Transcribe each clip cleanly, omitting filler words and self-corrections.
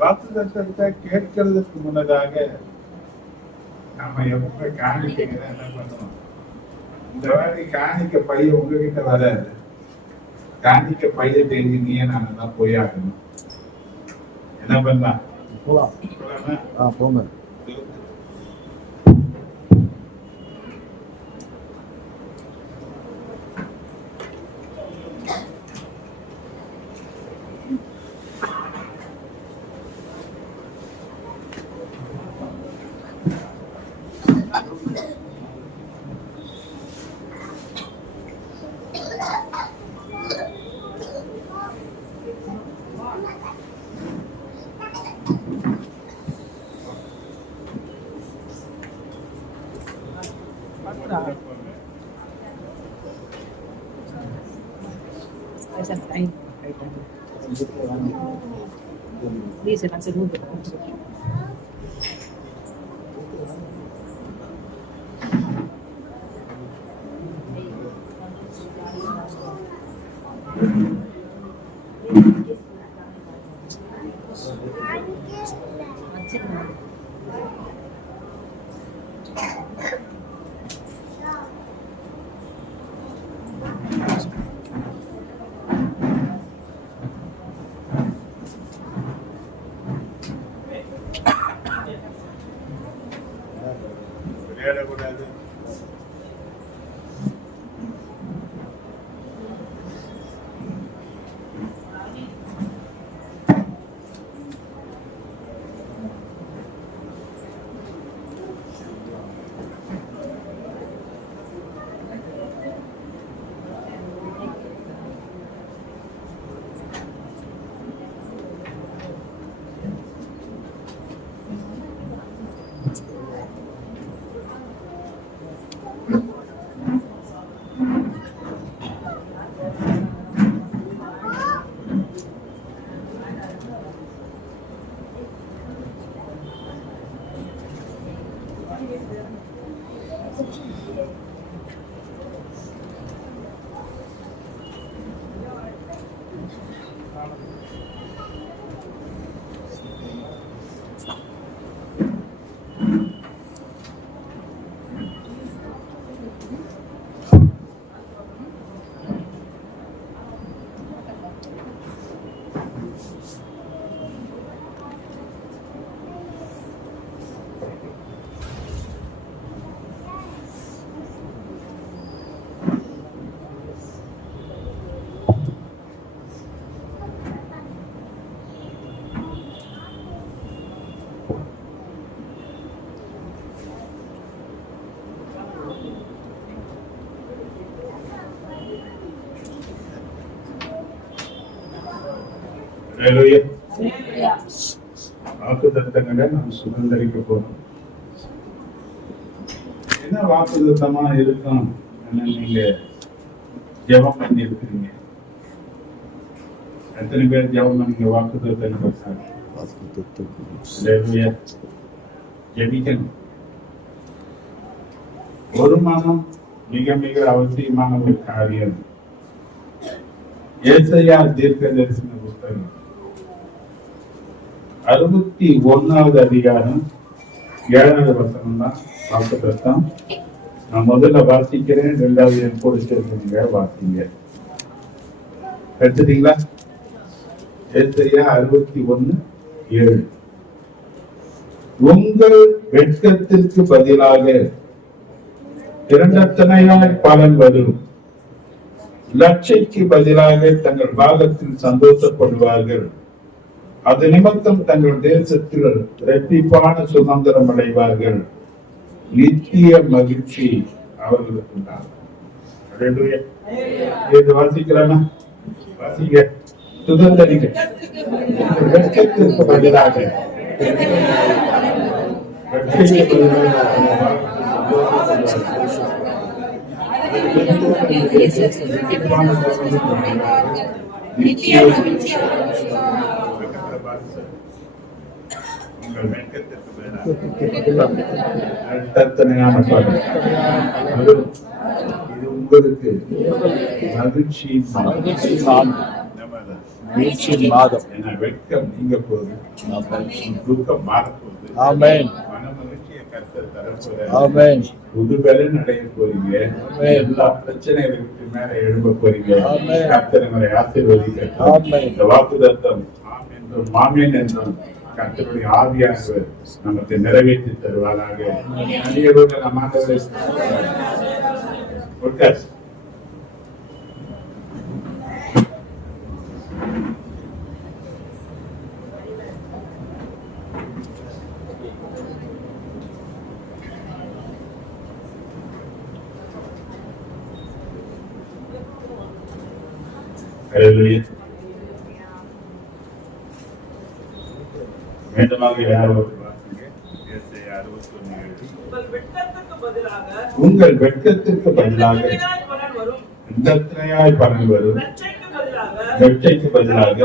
வாக்கு தத்துவத்தை கேட்கறதுக்கு முன்னதாக நம்ம எப்ப காணிக்கைங்க என்ன பண்ணுவோம்? இந்த மாதிரி காணிக்க பைய உங்ககிட்ட வராது. காணிக்க பைய தெரிஞ்சுங்க, நாங்க தான் போய் ஆகணும். என்ன பண்ணலாம்? போங்க. Dice la segunda. விளையாடக்கூடாது. வாக்கு தத்தங்களை நாம் சுதந்திரிக்க போறோம். என்ன வாக்கு தத்தமா இருக்கும்? நீங்க ஜெபம் பண்ணி இருக்கிறீங்க. எத்தனை பேர் ஜெபம் பண்ணீங்க? வாக்கு தத்தம் ஜெபிக்கணும். ஒரு மனம் மிக மிக அவசியமான ஒரு காரியம். ஏசாயா தீர்க்கதரிசன புத்தகம் 61வது அதிகாரம் 7வது வசனம் தான் வாக்கு தத்தம். நான் முதல்ல வாசிக்கிறேன், 2வது என் கூட சேர்ந்து வாசிங்க. எடுத்துட்டீங்களா? ஏசாயா 61:7. உங்கள் வெட்கத்திற்கு பதிலாக இரண்டத்தனையாய் பலன் வரும். லட்சைக்கு பதிலாக தங்கள் பாகத்தில் சந்தோஷப்படுவார்கள். அது நிமித்தம் தங்கள் தேசத்தில் இரட்டிப்பான சுதந்திரம் அடைவார்கள். நித்திய மகிழ்ச்சி அவர்களுக்கு தான். வாசிக்கலாமா? வாசிக்க. சுதந்திரிக்க. வெட்கத்திற்கு பதிலாக உங்களுக்கு மகிழ்ச்சி மீட்சியின் மாதம். ஏன்னா வெட்கம் நீங்க போகுது, ஆமென். துக்கம் மாறப்போகுது, ஆமென். மன மகிழ்ச்சியை கர்த்தர் தரப்போறாரு. ஆமென். புது பலன் அடைய போறீங்க. ஆமென். எல்லா பிரச்சனைகளுக்கு மேல எழும்ப போறீங்க. ஆமென். கர்த்தர் உங்களை ஆசீர்வதிக்கட்டும். ஆமென். இந்த வாக்குத்தத்தம் ஆம் என்றும் மாமேன் என்றும் கர்த்தருடைய ஆவியானவர் நமக்கு நிறைவேற்றி தருவாராக. அநேகருக்கு நம் ஆண்டவரை உட்கார். Hallelujah. வேண்டுமாக யாராவது வாசிங்க. ஏசாயா 61:7. உங்கள் வெட்கத்துக்கு பதிலாக நிந்தனையாய் பலன் வரும், வெட்கைக்கு பதிலாக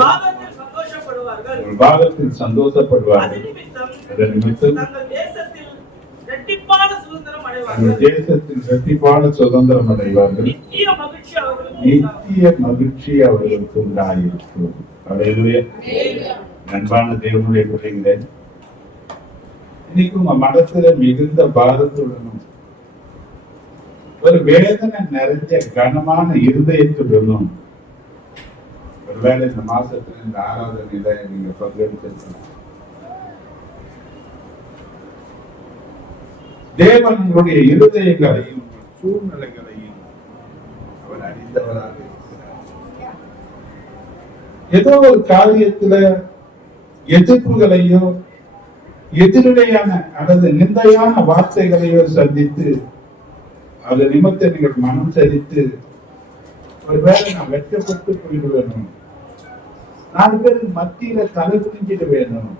உங்கள் பாகத்தில் சந்தோஷப்படுவார்கள். அதன் நிமித்தம் தங்கள் தேசத்தில் இரட்டிப்பான சுதந்திரம் அடைவார்கள். நித்திய மகிழ்ச்சி அவர்களுக்கு உண்டாயிருக்கும். ஹல்லேலூயா. அன்பான தேவனுடைய பிள்ளைகளே, இன்னைக்கு உங்க மனசுல மிகுந்த பாரத்துடனும் ஒரு வேதனை நிறைஞ்ச கனமான இருதயத்துடனும் ஒருவேளை இந்த மாசத்துல இந்த ஆராதனையில நீங்க பங்கெடுத்திருக்கலாம். தேவன் உங்களுடைய இருதயங்களையும் சூழ்நிலைகளையும் அவர் அறிந்தவராக இருக்கிறார். ஏதோ ஒரு காரியத்துல எதிர்ப்புகளையோ எதிரிடையான அல்லது நிந்தையான வார்த்தைகளையோ சந்தித்து அது நிமித்த நீங்கள் மனம் சரித்து ஒருவேளை நான் வெட்கப்பட்டு போயிடுவேணும், 4 பேருக்கு மத்தியில தலை குனிஞ்சிட வேணும்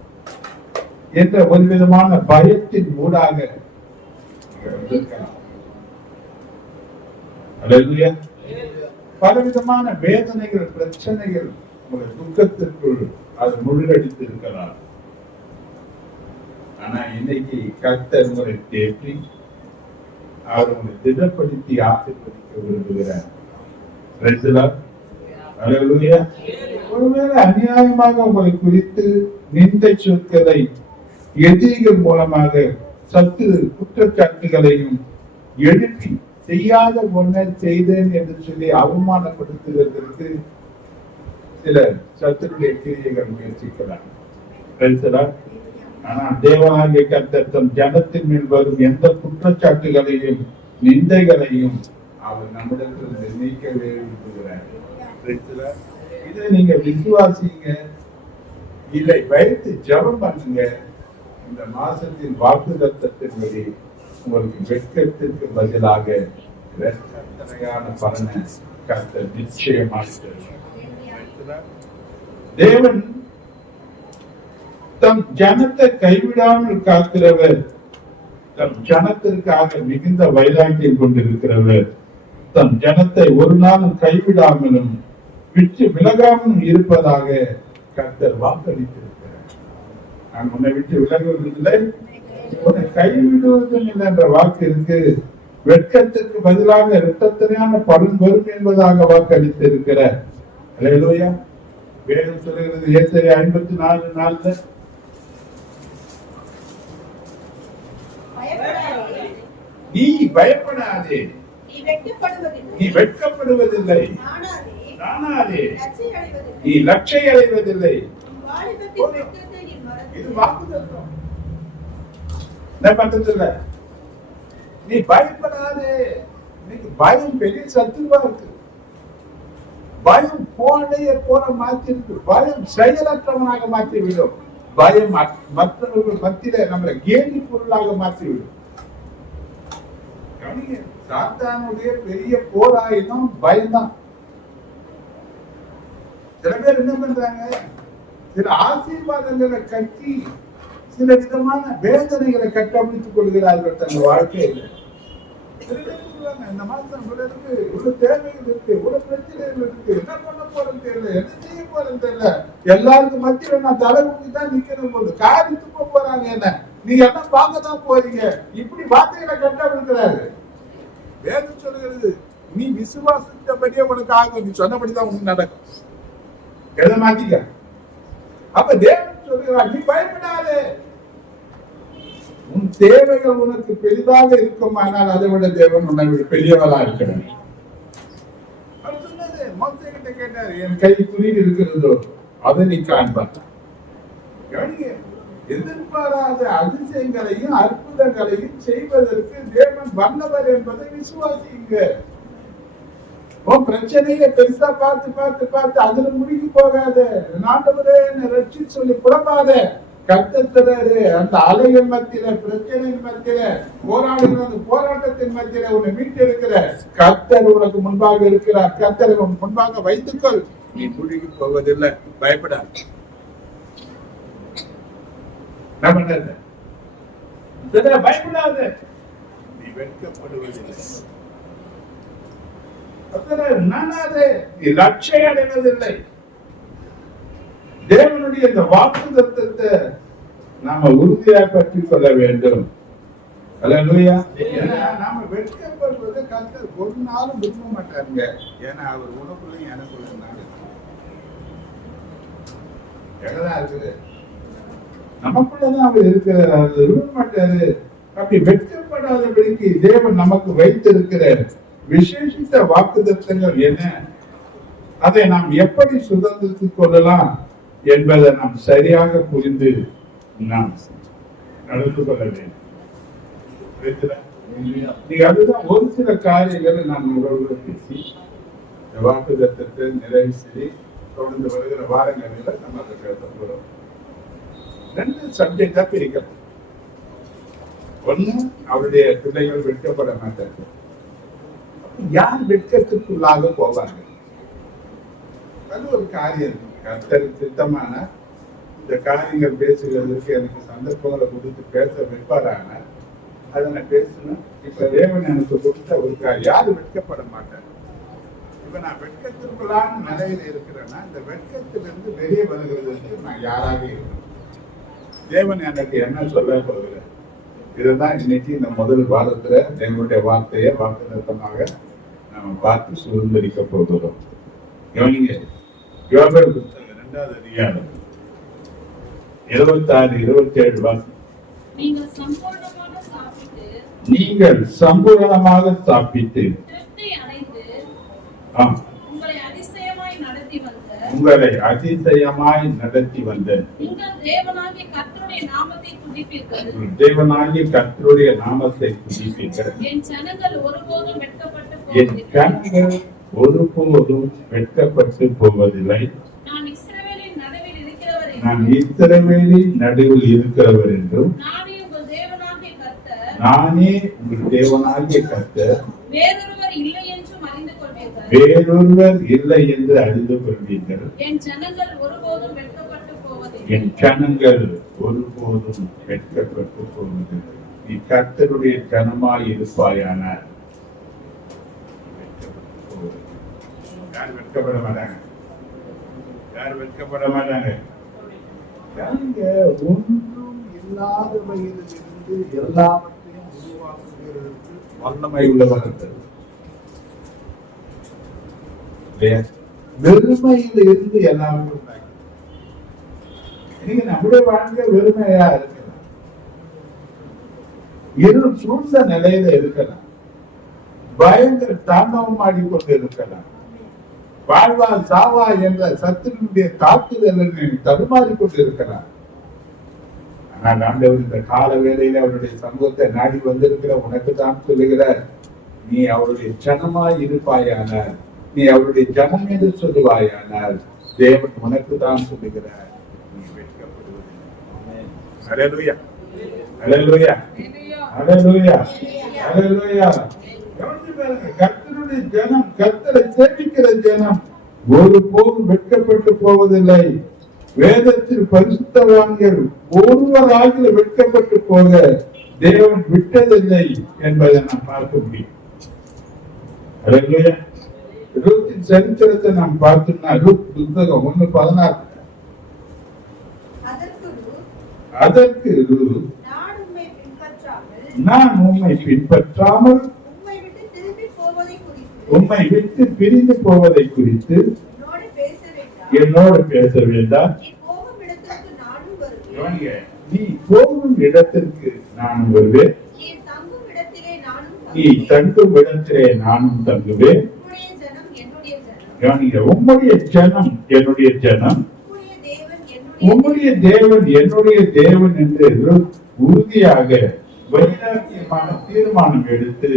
என்ற ஒரு விதமான பயத்தின் ஊடாக பலவிதமான வேதனைகள், பிரச்சனைகள் உங்களுடைய துக்கத்திற்குள் அது முழுகடித்து இருக்கலாம். ஆனா இன்னைக்கு கர்த்தர் உங்களை தேற்றி அவர் உங்களை திடப்படுத்தி ஆசீர்வதிக்க விரும்புகிறார். ஒருவேளை அநியாயமாக உங்களை குறித்து நிந்தை சொற்களை எதிரிகள் மூலமாக சத்து குற்றச்சாட்டுகளையும் எழுப்பி செய்யாத ஒன்றை செய்தேன் என்று சொல்லி அவமானப்படுத்துவதற்கு சில சத்துருடைய கிரியைகள் முயற்சிக்கிறார். ஆனால் தேவனாகிய கர்த்தர் தம் ஜனத்தின் மேல் வரும் எந்த குற்றச்சாட்டுகளையும் நிந்தைகளையும் அவர் நம்மிடத்தில் நீக்கவே விரும்புகிறார். இதை நீங்க விசுவாசிங்க, இதை வைத்து ஜெபம் பண்ணுங்க. இந்த மாசத்தின் வாக்குத்தத்தத்தின்படி உங்களுக்கு வெட்கத்திற்கு பதிலாக இரட்சணையான பலனை கர்த்தர் நிச்சயமாக தருவார். தேவன் தம் ஜனத்தை கைவிடாமல் காக்கிறவர், தம் ஜனத்திற்காக மிகுந்த வைராக்கியம் கொண்டிருக்கிறவர், தம் ஜனத்தை ஒரு நாளும் கைவிடாமலும் விட்டு விலகாமலும் இருப்பதாக கர்த்தர் வாக்களித்திருக்கிறார். நான் உன்னை விட்டு விலகுவதில்லை, உன்னை கைவிடுவதில்லை என்ற வாக்கு இருக்கு. வெட்கத்திற்கு பதிலாக இரட்டத்தனையான பலன் வரும் என்பதாக வாக்களித்திருக்கிறார். அல்லேலூயா. வேதம் சொல்லுகிறது ஏசாயா 54:4, நீ பயப்படாதே, நீ வெட்கப்படுவதில்லை, நானாதே, நீ லட்சை அடைவதில்லை. இது வாக்குத்தத்தம். நீ பயப்படாதே. இன்னைக்கு பயம் பெரிய சத்துருவா இருக்கு. பயம் போன மாற்றி இருக்கு. பயம் செயலற்றவனாக மாற்றிவிடும். பயம் மற்றவர்கள் மத்தியில நம்மளை கேலி பொருளாக மாற்றிவிடும். சாத்தானுடைய பெரிய போராயுதம் பயம்தான். சில பேர் என்ன பண்றாங்க, சில ஆசீர்வாதங்களை கட்டி சில விதமான வேதனைகளை கட்டமைத்துக் கொள்கிறார்கள் தன் வாழ்க்கையில். இந்த மாசம் இருக்கு, இவ்வளவு தேவைகள் இருக்கு, இவ்வளவு பிரச்சனைகள் இருக்கு, என்ன பண்ண போறேன்னு தெரியல, என்ன செய்ய போறேன்னு தெரியல, எல்லாருக்கும் மத்தியில நான் தலை ஊற்றி தான் நிக்கணும் போது காரி துப்ப போறாங்க, என்ன நீங்க என்ன பார்க்கதான் போறீங்க, இப்படி வார்த்தைகளை கட்டமைக்கிறாரு. வேதம் சொல்லுகிறது, நீ விசுவாசித்தபடியே உனக்கு ஆகும், நீ சொன்னபடிதான் உனக்கு நடக்கும். எதை மாத்திக்க. அப்ப தேவன் சொல்கிறார், நீ பயப்படாதே. உன் தேவைகள் உனக்கு பெரிதாக இருக்குமானால் அதை விட தேவன் உன்னை விட பெரியவளா இருக்கிறார். அவர் சொன்னது மோசே கிட்ட கேட்டார், என் கை குறி இருக்கிறதோ அதை நீ காண்பார். எதிர்பாராத அதிசயங்களையும் அற்புதங்களையும் செய்வதற்கு தேவன் வல்லவர் என்பதை விசுவாசிங்க. பிரச்சனையை பெருசா பார்த்து பார்த்து பார்த்து அதுல முடிவு போகாத. ஆண்டவரே என்னை ரட்சி சொல்லி புறப்பாத. கர்த்தர் அந்த அலையின் மத்தியில, பிரச்சனையின் மத்தியில, போராடுகிற அந்த போராட்டத்தின் மத்தியில உன்னை மீட்டு இருக்கிற கர்த்தர் உனக்கு முன்பாக இருக்கிறார். கர்த்தரை உன் முன்பாக வைத்துக்கொள். நீ முடிவு போவதில்லை, பயப்படாத. பயப்படாத, நீ வெட்கப்படுவதில்லை. லட்சை அடைவதில்லை. தேவனுடைய இந்த வாக்குத்தத்தத்தை நாம உறுதியாக பற்றி கொள்ள வேண்டும். அல்லேலூயா. நாம வெட்கப்படுவதை கர்த்தர் ஒரு நாளும் விரும்ப மாட்டாருங்க. ஏன்னா அவர் உனக்குள்ளையும் எனக்குள்ள இருக்குது, நமக்குள்ளதான் அவர் இருக்கிறார். அவர் விரும்ப மாட்டாரு. அப்படி வெட்கப்படாதபடிக்கு தேவன் நமக்கு வைத்திருக்கிற விசேஷித்த வாக்குத்தத்தங்கள் என்ன, அதை நாம் எப்படி சுதந்திரித்துக் கொள்ளலாம் என்பதை நாம் சரியாக புரிந்து நாம் நடந்து கொள்ள வேண்டும். அதுதான் ஒரு சில காரியங்களை நாம் உறவுகளை பேசி வாக்குத்தத்தத்தை நிறைவு செய்து தொடர்ந்து வருகிற வாரங்களில் நம்ம அதை பேச போறோம். 2 சப்ஜெக்டா பிரிக்கலாம். ஒண்ணு, அவருடைய பிள்ளைகள் வெட்கப்பட மாட்டார்கள். யார் வெட்கத்துக்குள்ளாக போவாங்க? அது ஒரு காரியம். கர்த்தர் சித்தமான இந்த காரியங்கள் பேசுகிறதுக்கு எனக்கு சந்தர்ப்பங்களை கொடுத்து பேச வைப்பாரான அதை நான் பேசணும். இப்ப தேவன் எனக்கு கொடுத்த ஒரு காரியம். யாரு வெட்கப்பட மாட்டார்? இப்ப நான் வெட்கத்திற்குள்ளான நிலையில இருக்கிறேன்னா இந்த வெட்கத்திலிருந்து வெளியே வருகிறதுக்கு நான் யாராக இருக்கணும்? தேவன் எனக்கு என்ன சொல்ல போகிறேன்? இதுதான் இன்னைக்கு இந்த முதல் வாரத்துல தேவனுடைய வார்த்தையை வாக்குத்தத்தமாக நம்ம பார்த்து சுதந்திரிக்க போகிறோம். கவனிங்க, யோபேல் புத்தகம் 2வது அதிகாரம் 26, 27 வாசி. நீங்கள் சம்பூரணமாக சாப்பிட்டு திருப்தி அடைந்து உங்களை அதிசயமாய் நடத்தி வந்த உங்கள் தேவனாகிய கர்த்தருடைய நாமத்தை துதிப்பீர்கள். என் ஜனங்கள் ஒருபோதும் வெட்கப்பட்டு போவதில்லை. நான் இஸ்ரவேலின் நடுவில் இருக்கிறவர் என்றும் நானே உங்கள் தேவனாகிய கர்த்தர் வேறொருவர் இல்லை என்று அறிந்து கொள்வீர்கள். என் ஜனங்கள் ஒருபோதும் வெட்கப்பட்டு போவதில்லை. நீ கர்த்தருடைய ஜனமாய் இருப்பாயானார். யார் வெட்கப்பட மாட்டாங்க? ஒன்றும் இல்லாத வயதிலிருந்து எல்லாவற்றையும் உருவாக்குகிறதுக்கு வல்லமை உள்ளவர்கள். வெறுமையில இருந்து எல்லாமே உண்டாங்க. நீங்க நம்முடைய வாழ்க்கை வெறுமையா இருக்கலாம், இருள் சூழ்ந்த நிலையில இருக்கலாம், பயங்கர தாண்டவம் ஆடிக்கொண்டு இருக்கலாம், வாழ்வா சாவா என்ற சத்துருடைய தாக்குதல் தடுமாறிக்கொண்டு இருக்கிறார். ஆனால் ஆண்டவர் இந்த கால வேளையில அவருடைய சமூகத்தை நாடி வந்திருக்கிற உனக்கு தான் சொல்லுகிறார், நீ அவருடைய ஜனமாய் இருப்பாயானார், நீ அவருடைய ஜனம் என்று சொல்லுவாயானால் தேவன் உனக்கு தான் சொல்லுகிறார், நீ வெட்கப்படுவதில்லை. ஹல்லேலூயா, ஹல்லேலூயா, ஹல்லேலூயா, ஹல்லேலூயா. கர்த்தருடைய ஜனம், கர்த்தரை சேவிக்கிற ஜனம் ஒருபோதும் வெட்கப்பட்டு போவதில்லை. வேதத்தில் பரிசுத்தவான்கள் ஒருவராக வெட்கப்பட்டு போக தேவன் விட்டதில்லை என்பதை நாம் பார்க்க முடியும். ரூத்தின் சரித்திரத்தை நாம் பார்த்தோம்னா ரூத் புத்தகம் 1:16. அதற்கு ரூத், நான் உம்மை பின்பற்றாமல் உம்மை விட்டு பிரிந்து போவதை குறித்து என்னோடு பேச வேண்டாம். கவனிங்க, நீ போகும் இடத்திற்கு நான் வருவேன், நீ தங்கும் இடத்திலே நானும் தங்குவேன். கவனிங்க, உம்முடைய ஜனம் என்னுடைய ஜனம், உம்முடைய தேவன் என்னுடைய தேவன் என்று உறுதியாக வைராக்கியமான தீர்மானம் எடுத்து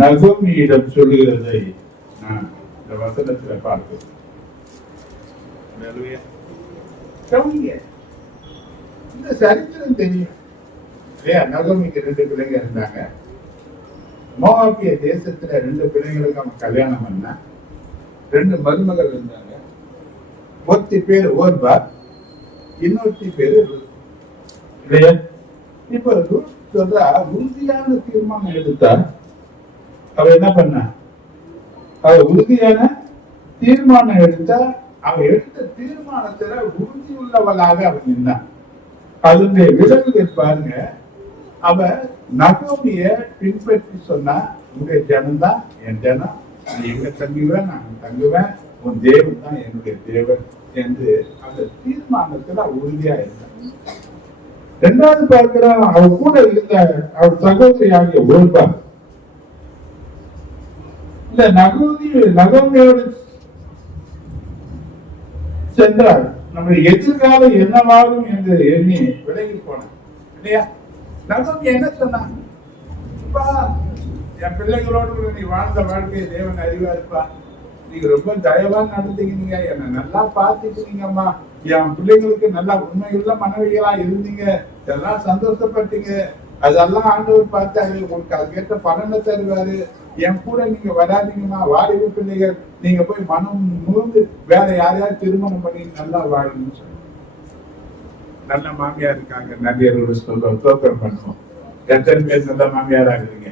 நகோமியிடம் சொல்லுகிறதை நான் இந்த வசனத்துல பார்க்கிறேன். கவனிங்க, இந்த சரித்திரம் தெரியும் இல்லையா? நகோமிக்கு 2 பிள்ளைங்க இருந்தாங்க. மோவாபிய தேசத்துல 2 பிள்ளைங்களுக்கு அவன் கல்யாணம் பண்ணா. 2 மருமகள் இருந்தாங்க. ஒருத்தி பேரு ஓர்பா, இன்னொருத்தி பேரு ரூத். இல்லையா? இப்ப ரூத் சொல்றா, உறுதியான தீர்மானம் எடுத்தா. அவ என்ன பண்ணா? அவ உறுதியான தீர்மானம் எடுத்தா. அவ எடுத்த தீர்மானத்துல உறுதி உள்ளவளாக அவன் நின்னான். அதனுடைய விளைவுகள் பாருங்க. அவ நகோமிய பின்பற்றி சொன்னா, உங்களுடைய ஜனம் தான் என் ஜனம், நீ எங்க தங்குவேன், நான் தங்குவேன், உன் தேவன் தான் என்னுடைய தேவன் என்று அந்த தீர்மானத்துல உறுதியா இருந்தான். 2வது பார்க்கிறோம், அவ கூட இருந்த அவர் சகோதரி ஆகிய ஓர்பா இந்த நகோமியோடு சென்றார். நம்முடைய எதிர்காலம் என்னவாகும் என்று எண்ணி விலகி போனார் இல்லையா? நகோமி என்ன சொன்னாங்க? என் பிள்ளைகளோடு கூட நீ வாழ்ந்த வாழ்க்கையை தேவன் அறிவாருப்பா, நீங்க ரொம்ப தயவா நடந்துக்கினீங்க, என்னை நல்லா பார்த்துக்கினீங்கம்மா, என் பிள்ளைங்களுக்கு நல்லா உண்மையுள்ள மனைவிகளா இருந்தீங்க, எல்லாம் சந்தோஷப்பட்டீங்க, அதெல்லாம் ஆண்டவர் பார்த்தாரு, உங்களுக்கு அதுக்கேற்ற பலனை தருவாரு, என் கூட நீங்க வராதீங்கம்மா, வாலிப பிள்ளைகள், நீங்க போய் மனம் முழுந்து வேற யாரையாவது திருமணம் பண்ணி நல்லா வாழணும்னு சொல்லி நல்ல மாமியார் இருக்காங்க. நடிகரோட சொல்றோம், தோக்கம் பண்ணுவோம். எத்தனை பேர் நல்ல மாமியாரா இருக்கீங்க?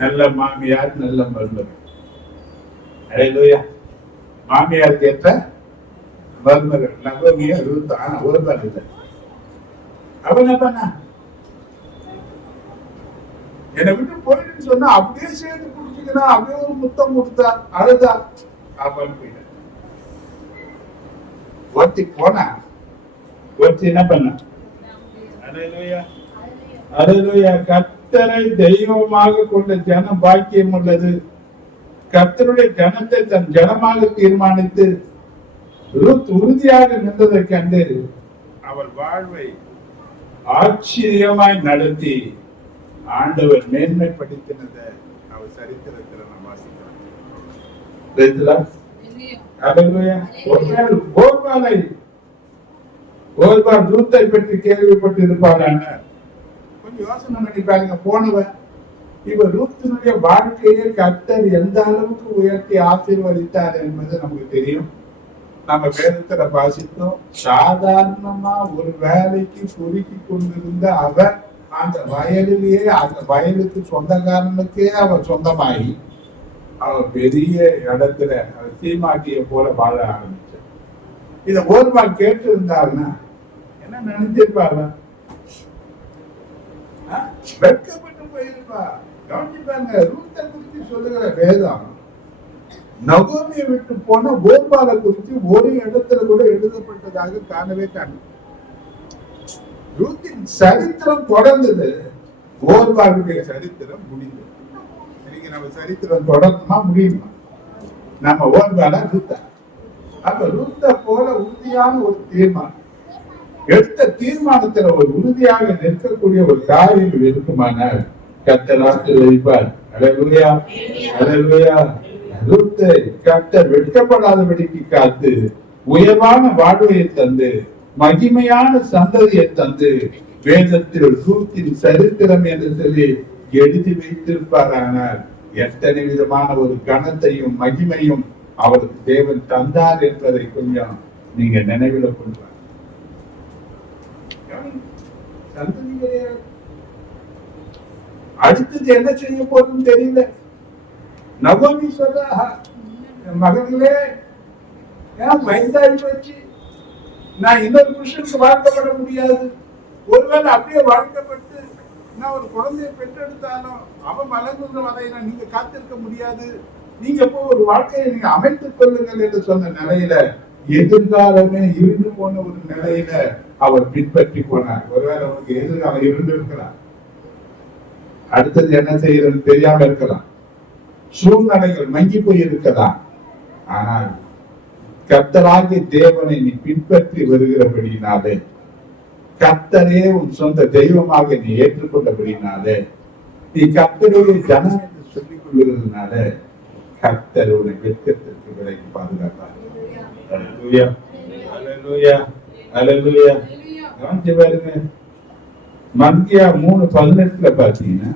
நல்ல மாமியார், நல்ல மருமகள். அல்லேலூயா. மாமியாருக்கு ஏற்ற மருமகள் நகோமியா ரூத். ஆனா ஒரு பார் இல்லை. அவன் என்ன பண்ணா? என்னை விட்டு போயிடுன்னு சொன்னா அப்படியே சேர்ந்து குடிச்சுக்கிறா, அப்படியே ஒரு முத்தம் கொடுத்தா, அழுதா, அப்படின்னு போயிட்ட. ஒருத்தி போனா, ஒருத்தி என்ன பண்ண? அல்லேலூயா, அல்லேலூயா. கர்த்தரை தெய்வமாக கொண்ட ஜனம் பாக்கியம் உள்ளது. கர்த்தருடைய ஜனத்தை தன் ஜனமாக தீர்மானித்து ரூத் உறுதியாக நின்றதை கண்டு அவள் வாழ்வை ஆச்சரியமாய் நடத்தி ஆண்டவர் மேன்மைப்படுத்தினதை அவர் சரித்திரத்தில் நாம் வாசிக்கிறோம். ஓர்பால் ரூத்தை பற்றி கேள்விப்பட்டு இருப்பாரான கொஞ்சம் யோசனை பண்ணி பாருங்க. போனவன் இவர் ரூத்தினுடைய வாழ்க்கையை கர்த்தர் எந்த அளவுக்கு உயர்த்தி ஆசீர்வதித்தார் என்பது நமக்கு தெரியும். நம்ம வேதத்துல வாசித்தோம். சாதாரணமா ஒரு வேலைக்கு குறுக்கி கொண்டிருந்த அவர் அந்த வயலிலேயே, அந்த வயலுக்கு சொந்தக்காரனுக்கே அவர் சொந்தமாகி அவர் பெரிய இடத்துல அவர் சீமாட்டிய போல வாழ ஆரம்பிச்சார். இத ஓர்பால் கேட்டு இருந்தாருன்னா என்ன நினைச்சிருப்பாரு? வெட்கப்பட்டு போயிருப்பா. கவனிப்பாங்க, ரூத்தை குறித்து சொல்லுகிற வேதம் நகோமியை விட்டு போன ஓர்பாலை குறித்து ஒரு இடத்துல கூட எழுதப்பட்டதாக காணவே காணும். ரூத்தின் சரித்திரம் தொடர்ந்தது, ஓர்பாலுடைய சரித்திரம் முடிந்தது. இன்னைக்கு நம்ம சரித்திரம் தொடரணுமா முடியுமா? நம்ம ஓர்பாலா ரூத்தா? அப்ப ரூத்தை போல உறுதியான ஒரு தீர்மானம் எடுத்த தீர்மானத்துல ஒரு உறுதியாக நிற்கக்கூடிய ஒரு காரியம் இருக்குமானால் கர்த்தர் ஆசீர்வதிப்பார். அல்லேலூயா, அல்லேலூயா. ரூத்தை கர்த்தர் வெட்கப்படாதபடிக்கு காத்து உயர்வான வாழ்வையை தந்து மகிமையான சந்ததியை தந்து வேதத்தில் ரூத்தின் சரித்திரம் என்று சொல்லி எழுதி வைத்திருப்பாரானால் எத்தனை விதமான ஒரு கனத்தையும் மகிமையும் அவருக்கு தேவன் தந்தார் என்பதை கொஞ்சம் நீங்க நினைவில் கொள்வார். சந்ததி கிடையாது. அடுத்தது என்ன செய்ய போறதுன்னு தெரியல. நகோமி சொல்ற, மகன்களே, ஏன் வயதாகி வச்சு நான் இன்னொரு புருஷனுக்கு வாழ்க்கப்பட முடியாது. ஒருவேளை அப்படியே வாழ்க்கப்பட்டு நான் ஒரு குழந்தையை பெற்றெடுத்தாலும் அவன் வளர்ந்து வரையில நீங்க காத்திருக்க முடியாது. நீங்க போய் ஒரு வாழ்க்கையை நீங்க அமைத்துக் கொள்ளுங்கள் என்று சொன்ன நிலையில எதிர்காலமே இருந்து போன ஒரு நிலையில அவர் பின்பற்றி போனார். ஒருவேளை அவருக்கு எதிர்காலம் இருந்து இருக்கலாம், அடுத்தது என்ன செய்யறது தெரியாம இருக்கலாம், சூழ்நிலைகள் மங்கி போய் இருக்கலாம். ஆனால் கர்த்தராகிய தேவனை நீ பின்பற்றி வருகிறபடினாலே, கர்த்தரே உன் சொந்த தெய்வமாக நீ ஏற்றுக்கொண்டபடினாலே, நீ கர்த்தருடைய ஜனம் என்று சொல்லிக் கொள்கிறதுனால கர்த்தர் உன்னை வெட்கத்திற்கு விலைக்கு பாதுகாப்பார். அல்லேலூயா, அல்லேலூயா, அல்லேலூயா. கவனிச்சு பாருங்க, மத்தியா 3:18 பாத்தீங்கன்னா,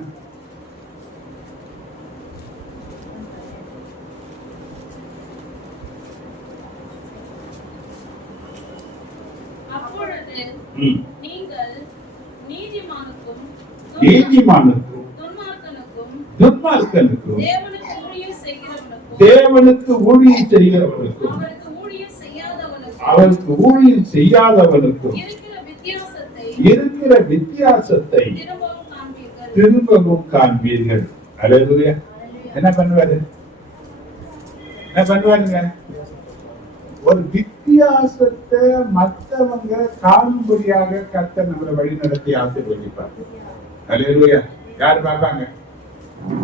நீங்கள் நீதிமானுக்கும் துன்மார்க்கனுக்கும் தேவனுக்கு ஊழியம் செய்கிறவனுக்கும் அவருக்கு ஊழியம் செய்யாதவனுக்கும் இருக்கிற வித்தியாசத்தை திரும்பவும் காண்பீர்கள். அல்லேலூயா. என்ன பண்ணுவாரு? என்ன பண்ணுவாருங்க? ஒரு வித்தியாசத்தை மற்றவங்க காணும்படியாக கர்த்தர் நம்மளை வழி நடத்தி ஆசீர்வதிப்பார். அல்லேலூயா. யார் பார்ப்பாங்க?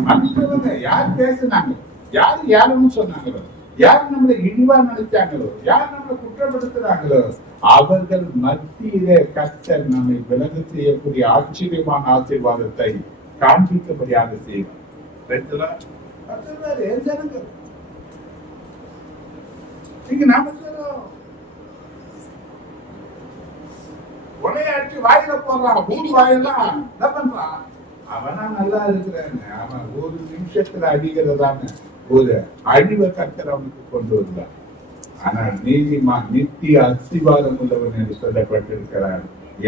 மற்றவங்க யார் பேசுனாங்க, யார் யாருன்னு சொன்னாங்களோ, யார் நம்மளை இழிவா நினைச்சாங்களோ, யார் நம்மளை குற்றப்படுத்துறாங்களோ, அவர்கள் மத்தியிலே கர்த்தர் நம்மை விலகு செய்யக்கூடிய ஆச்சரியமான ஆசீர்வாதத்தை காண்பிக்கும்படியாக செய்வார். நீங்க நாம சொல்றோம், உடையாட்சி வாயில போடுறான், பூமி வாயெல்லாம் என்ன பண்றான், அவனா நல்லா இருக்கிறாங்க, அவன் ஒரு நிமிஷத்துல அடிக்கிறதான ஒரு அழிவை கர்த்தர் அவனுக்கு கொண்டு வந்தார். ஆனால் நீதிமான் நித்திய அஸ்திவாரம் உள்ளவன் என்று சொல்லப்பட்டிருக்கிறார்.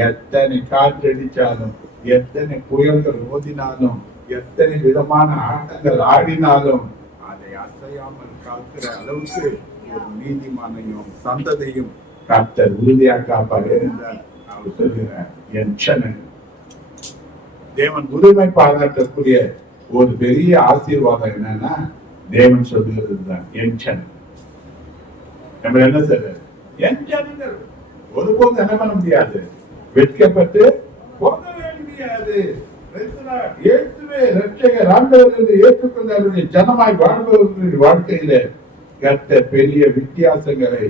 எத்தனை காற்றடிச்சாலும், எத்தனை புயல்கள் ஓதினாலும், எத்தனை விதமான ஆட்டங்கள் ஆடினாலும் அதை அசையாமல் காக்கிற அளவுக்கு ஒரு நீதிமானையும் சந்ததையும் கர்த்தர் உறுதியா காப்பார் என்றார். அவர் சொல்கிறார், என் சனன். தேவன் உரிமை பாராட்டக்கூடிய ஒரு பெரிய ஆசீர்வாதம் என்னன்னா, தேவன் சொல்லுகிறது தான் என் சனன். நம்ம என்ன சொல்ற, என் ஜனங்கள் ஒருபோதும் என்ன பண்ண முடியாது, வெட்கப்பட்டு போகவே முடியாது. இயேசுவே இரட்சகர் ஆண்டவர் என்று ஏற்றுக்கொண்ட அவருடைய ஜனமாய் வாழ்பவர்களுடைய வாழ்க்கையில கர்த்தர் பெரிய வித்தியாசங்களை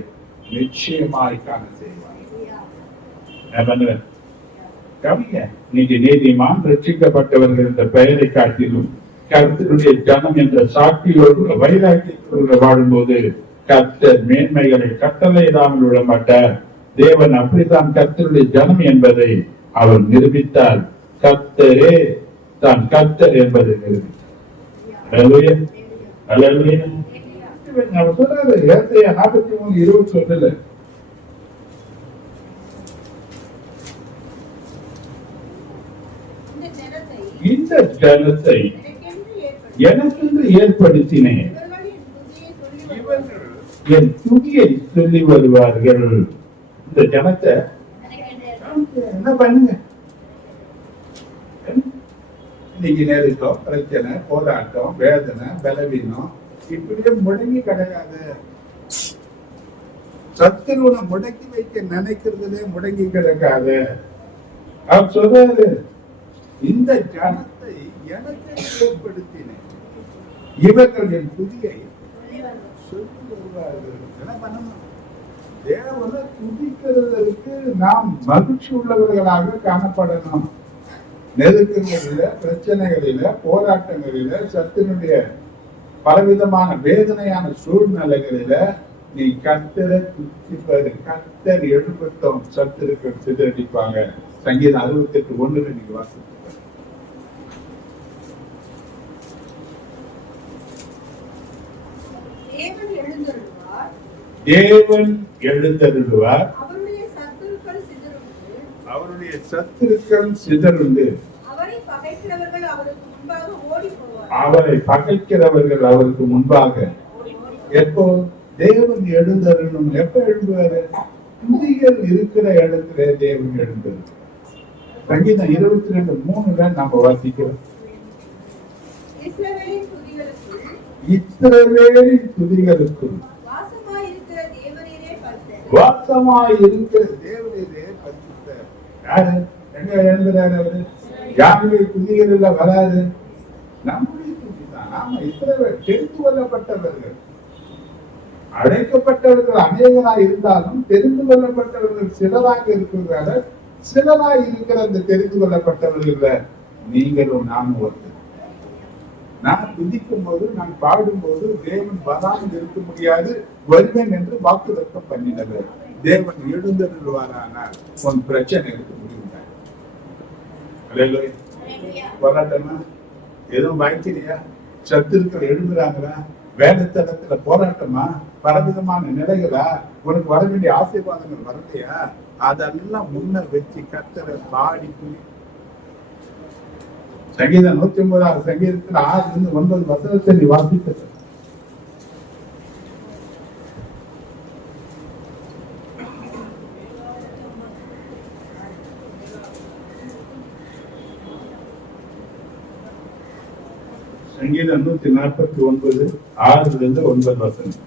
நிச்சயமாய் காண செய்வார். என்ன பண்ணுவேன் கவிங்க, நீங்க நீதிமான் ரட்சிக்கப்பட்டவர்கள் என்ற பெயரை காட்டிலும் கர்த்தருடைய ஜனம் என்ற சாட்சியோடு வைராக்கியத்தோடு வாழும்போது கர்த்தர் மேன்மைகளை கட்டளையிடாமல் விட மாட்டார். தேவன் அப்படித்தான் கர்த்தருடைய ஜனம் என்பதை அவர் நிரூபித்தார். கர்த்தரே தான் கர்த்தர் என்பதை நிரூபித்தார். அவர் சொல்றாரு, 43:21 இந்த ஜனத்தை எனக்கென்று ஏற்படுத்தினேன், என் துதியை சொல்லி வருவார்கள். இந்த ஜனத்தை என்ன பண்ணுங்க, இன்னைக்கு நெருக்கம், பிரச்சனை, போராட்டம், வேதனை, பலவீனம் இப்படியே முடங்கி கிடையாது. சத்துருவனை முடக்கி வைக்க நினைக்கிறதுலே முடங்கி கிடக்காது. அவர் சொல்றாரு, இந்த ஜனத்தை எனக்கு ஏற்படுத்தினேன், இவர்கள் என் துதியை சொல்லி வருவார்கள். என்ன பண்ணணும்? தேவனை துதிக்கிறதற்கு நாம் மகிழ்ச்சி உள்ளவர்களாக காணப்படணும். நெருக்கங்களில, பிரச்சனைகளில, போராட்டங்களில, சத்தினுடைய பலவிதமான வேதனையான சூழ்நிலைகளில நீ கர்த்தரை துதிப்பாரு. கர்த்தர் எழுப்பட்டும், சத்துருக்கள் சிதறடிப்பாங்க. சங்கீதம் 68:1 நீங்க வாசிப்பாங்க. தேவன் எழுந்தருள்வார், அவருடைய சத்துருக்கள் சிதறுண்டு, அவரை பகைக்கிறவர்கள் அவருக்கு முன்பாக. எப்போ தேவன் எழுந்தருளும்? எப்ப எழும்புவாரு? துதிகள் இருக்கிற இடத்துல தேவன் எழுந்தது. சங்கீதம் 22:3 நம்ம வாசிக்கிறோம். இஸ்ரவேலின் துதிகளுக்கும் வாசமாயிருக்கிற தேவரீரே பரிசுத்தர். வாசமாயிருக்கிற தேவரீரே பரிசுத்தர். யாரு எங்க எழுதுறாரு அவரு? யாருடைய துதிகளில் வராது? நம்முடைய துதி தான். நாம இஸ்ரவேல் தெரிந்து கொள்ளப்பட்டவர்கள், அழைக்கப்பட்டவர்கள் அநேகராய் இருந்தாலும் தெரிந்து கொள்ளப்பட்டவர்கள் சிலராக இருக்கிறார்கள். சிலராய் இருக்கிற அந்த தெரிந்து கொள்ளப்பட்டவர்கள் நீங்களும் நானும் ஒருத்தர். நான் துதிக்கும் போது, நான் பாடும் போது தேவன் வராமல் இருக்க முடியாது, வருவேன் என்று வாக்குத்தத்தம் பண்ணினவர். தேவன் எழுந்தருள்வாரானால் உன் பிரச்சனை இருக்க முடியும். போராட்டமா எதுவும் வாய்க்கலையா? சத்துருக்கள் எழுதுறாங்களா? வேலைத்தளத்துல போராட்டமா? பலவிதமான நிலைகளா? உனக்கு வர வேண்டிய ஆசீர்வாதங்கள் வரலையா? அதெல்லாம் முன்ன வச்சு கர்த்தரை பாடி சங்கீதம் 109 சங்கீதத்தில் 6-9 வசனத்தை நீ வாசிக்க. சங்கீதம் 149 6-9 வசனம்.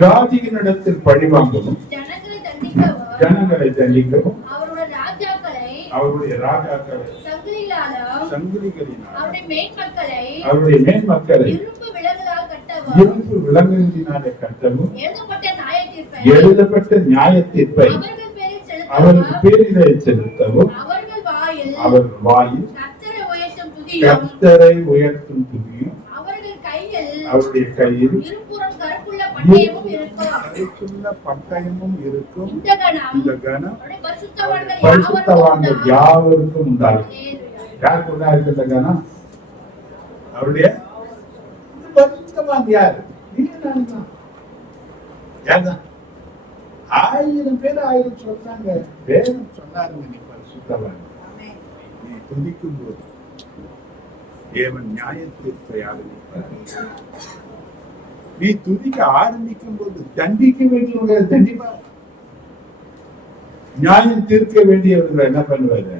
ஜாதிகளிடத்தில் பழிவாங்கவும் ஜனங்களை தண்டிக்கவும் அவருடைய ராஜாக்களை சங்கிலிகளினால் அவருடைய மேன்மக்களை இரும்பு விலங்குகளினாலே கட்டவும் எழுதப்பட்ட நியாய தீர்ப்பை அவருக்கு பேரிலே செலுத்தவும் அவர் வாயில் கர்த்தரை உயர்த்தும் துதியும் அவருடைய கையில் பட்டயமும் இருக்கும். இந்த கணம் பரிசுத்தவான்கள் யாவருக்கும் உண்டாகும். யாருக்கு உண்டாயிருக்கு இந்த கணம்? அவருடைய பரிசுத்தவான் யாரு? யார்தான்? 1000 பேர் 1000 சொல்றாங்க. வேதம் சொன்னாருங்க, நீ பரிசுத்தவான். நீ துதிக்கும் போது தேவன் நியாய தீர்ப்பை ஆரம்பிப்பார். நீ துதிக்க ஆரம்பிக்கும் போது தண்டிக்க வேண்டியவங்களை தண்டிப்பார், நியாயம் தீர்க்க வேண்டியவர்களை என்ன பண்ணுவாரு?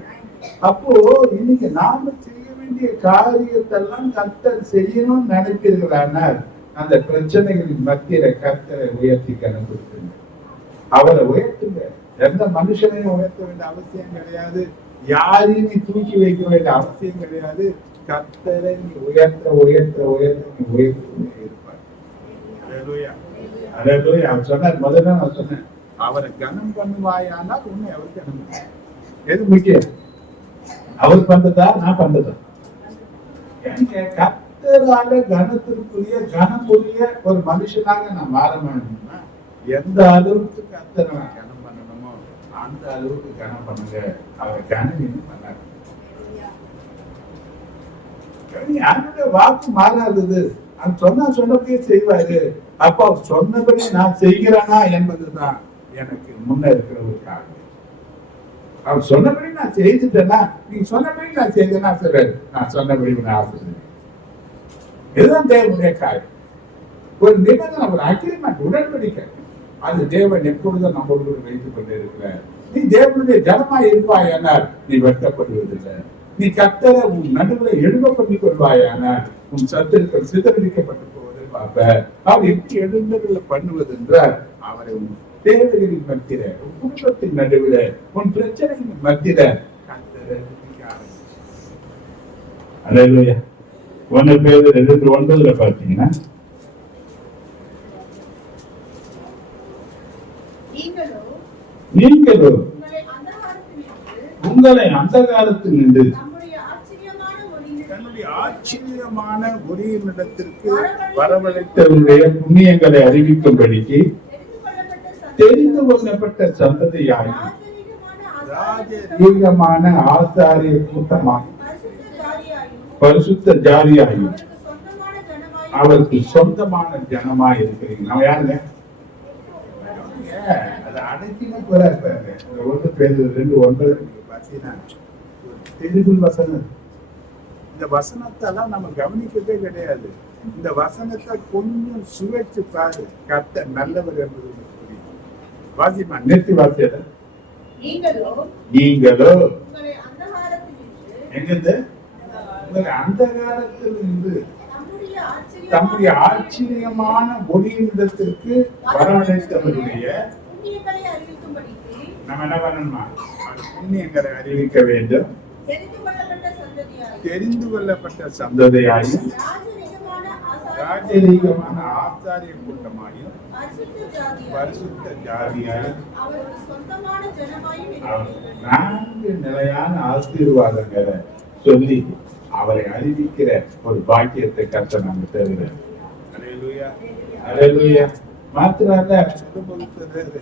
அப்போ இன்னைக்கு நாம செய்ய வேண்டிய காரியத்தெல்லாம் கர்த்தர் செய்யணும்னு நினைப்பீர்களானால் அந்த பிரச்சனைகளின் மத்தியில கர்த்தரை உயர்த்தி கணக்கு அவரை உயர்த்துங்க. எந்த மனுஷனையும் உயர்த்த வேண்டிய அவசியம் கிடையாது. யாரையும் நீ தூக்கி வைக்க வேண்டிய அவசியம் கிடையாது. கர்த்தரை நீ உயர்த்த உயர்த்த உயர்த்த நீ உயர்த்தி இருப்பார். அவர் சொன்னார், முதல்ல நான் சொன்னேன், அவரை கனம் பண்ணுவாயானால் உன்னை அவர் கனம் பண்ண. எது முக்கியம்? அவர் பண்றதா நான் பண்றதா? கர்த்தரால கனத்திற்குரிய கனமுரிய ஒரு மனுஷனாக நான் மாற வேண்டும்னா எந்த அளவுக்கு கர்த்தரை நான் கனம் பண்ணணுமோ அந்த அளவுக்கு கனம் பண்ணுங்க. அவரை கனம் என்ன பண்ணாரு? யாருடைய வாக்கு மாறாதது. சொன்னபடியே செய்வாரு. அப்ப அவர் சொன்னபடி நான் செய்கிறேனா என்பதுதான் எனக்கு முன்ன இருக்கிற ஒரு காரணம். அவர் சொன்னபடி நான் செய்துட்டேன்னா, நீங்க சொன்னபடி நான் செய்தேன்னா சரி, நான் சொன்னபடி நான் ஆசை. இதுதான் தேவனுடைய காரியம். ஒரு நிபந்தனை, ஒரு அக்ரிமெண்ட், உடன்படிக்கை. அது தேவன் எப்பொழுதும் நம்மளோடு வைத்துக் கொண்டே இருக்கிறார். நீ தேவனுடைய ஜனமா இருப்பாய் என்னால் நீ வெட்டப்படுவதில்லை. நீ கர்த்தரை உன் நடுவில் எழும்ப பண்ணிக் கொள்வாயானால் உன் சத்துருக்கள் சிதறடிக்கப்பட்டு போவதை பார்ப்ப. அவர் எப்படி எழுந்தருளை பண்ணுவது என்றால் அவரை உன் தேவைகளின் மத்தியில, உன் குடும்பத்தின் நடுவில், உன் பிரச்சனைகளின் மத்தியில கர்த்தரை அல்லேலூயா. 1 பேதுரு 2:9 பார்த்தீங்கன்னா, நீங்களோ உங்களை அந்த காலத்தில் நின்று தன்னுடைய ஆச்சரியமான ஒளியினிடத்திற்கு வரவழைத்தவருடைய புண்ணியங்களை அறிவிக்கும்படிக்கு தெரிந்து கொள்ளப்பட்ட சந்ததியாயும் ராஜரீகமான ஆசாரிய கூட்டமாயும் பரிசுத்த ஜாதியாயும் அவருக்கு சொந்தமான ஜனமாய் இருக்கிறீங்க. நம்ம யாருங்க? அதை அடைக்கின போற 1 பேதுரு 2:9 பார்த்தீங்கன்னா தெளிவு வசனம். இந்த வசனத்தெல்லாம் நம்ம கவனிக்கவே கிடையாது. இந்த வசனத்தை கொஞ்சம் சுவைச்சு பாரு. கர்த்தர் நல்லவர் என்பது புரியும். வாசிமா, நிறுத்தி வாசியத. நீங்களோ எங்கிருந்து உங்களை அந்த காலத்தில் இருந்து தம்முடைய தம்முடைய ஆச்சரியமான ஒளியினிடத்திற்கு வரவழைத்தவருடைய புண்ணியங்களை அறிவிக்கும்படிக்கு நம்ம என்ன பண்ணணுமா? அவர் புண்ணியங்களை அறிவிக்க வேண்டும். தெரிந்து கொள்ளப்பட்ட சந்ததியாயும் ராஜரீகமான ஆசாரிய கூட்டமாயும் பரிசுத்த ஜாதியாயும் நான்கு நிலையான ஆசீர்வாதங்களை சொல்லி அவரை அறிவிக்கிற ஒரு பாக்கியத்தை கர்த்தர் நமக்கு தருகிறார். அல்லேலூயா, அல்லேலூயா. மாத்திரமல்ல, சொல்லும்போது சொல்றாரு,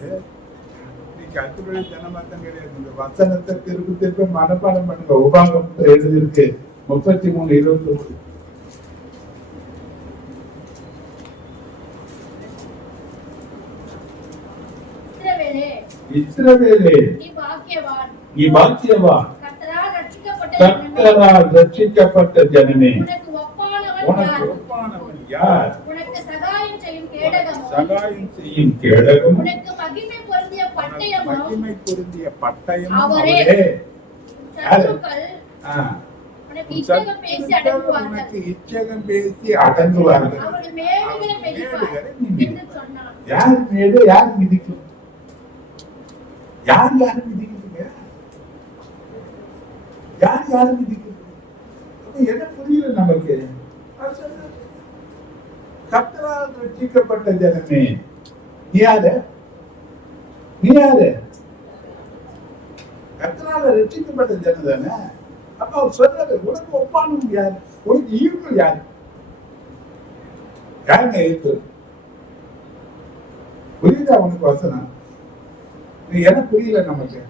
நீ கர்த்தருடைய ஜனமாத்தான் கிடையாது, இந்த வசனத்தை திருப்பி திருப்பி மனப்பாடம் பண்ணுங்க. உபாகமத்தில் எழுதியிருக்கு 33:29. இஸ்ரவேலே, நீ பாக்கியவான், கர்த்தரால் ரட்சிக்கப்பட்ட ஜனமே. உனக்கு ஒப்பானவன் யார்? சகாயம் செய்யும் கேடகமும் மகிமை பொருந்திய பட்டயமும் அவரே. உனக்கு இச்சகம் பேசி அடங்குவார்கள். யார் மேடு யார் மிதிக்கும்? யார் மிதிக்குதுங்க? யார் மிதிக்குது? என்ன புரியல நமக்கு? கர்த்தரால் ரட்சிக்கப்பட்ட ஜனமே, நீ யாரு? கர்த்தரால் ரட்சிக்கப்பட்ட ஜனம் தானே. அப்ப அவர் சொல்றாரு, உனக்கு ஒப்பானவன் யாரு? உனக்கு ஈக்குவல் யாரு? யாருங்க ஈக்குவல்? புரியுதா உனக்கு வசனம்? நீ என்ன புரியல நமக்கு?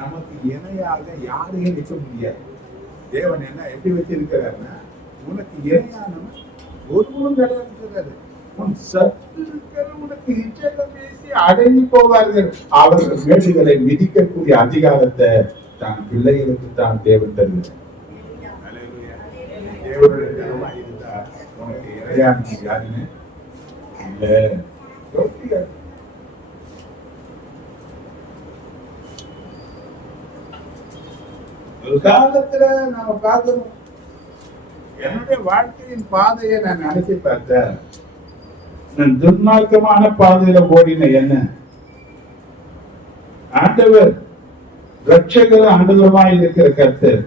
நமக்கு இணையாக யாரையும் நிற்க முடியாது. தேவன் என்ன எப்படி வச்சிருக்கிறாருன்னா, உனக்கு இணையானவன் ஒருவனும் கிடையாது. உன் சத்துருக்கள் உனக்கு இச்சகம் பேசி அடங்கி போவார்கள். அவர்கள் மேடுகளை மிதிக்கக்கூடிய அதிகாரத்தை தான் பிள்ளைகளுக்கு தான் தேவன் தருகிறார். தேவனுடைய ஜனமா இருந்தா உனக்கு இறையான யாருன்னு இல்ல. ஒரு காலத்துல நாம பார்க்கணும். என்னுடைய வாழ்க்கையின் பாதையை நான் நினைச்சு பார்த்தேன். நான் துன்மார்க்கமான பாதையில ஓடின என்ன ஆண்டவர் ரட்சகர் ஆண்டவருமாய் இருக்கிற கர்த்தர்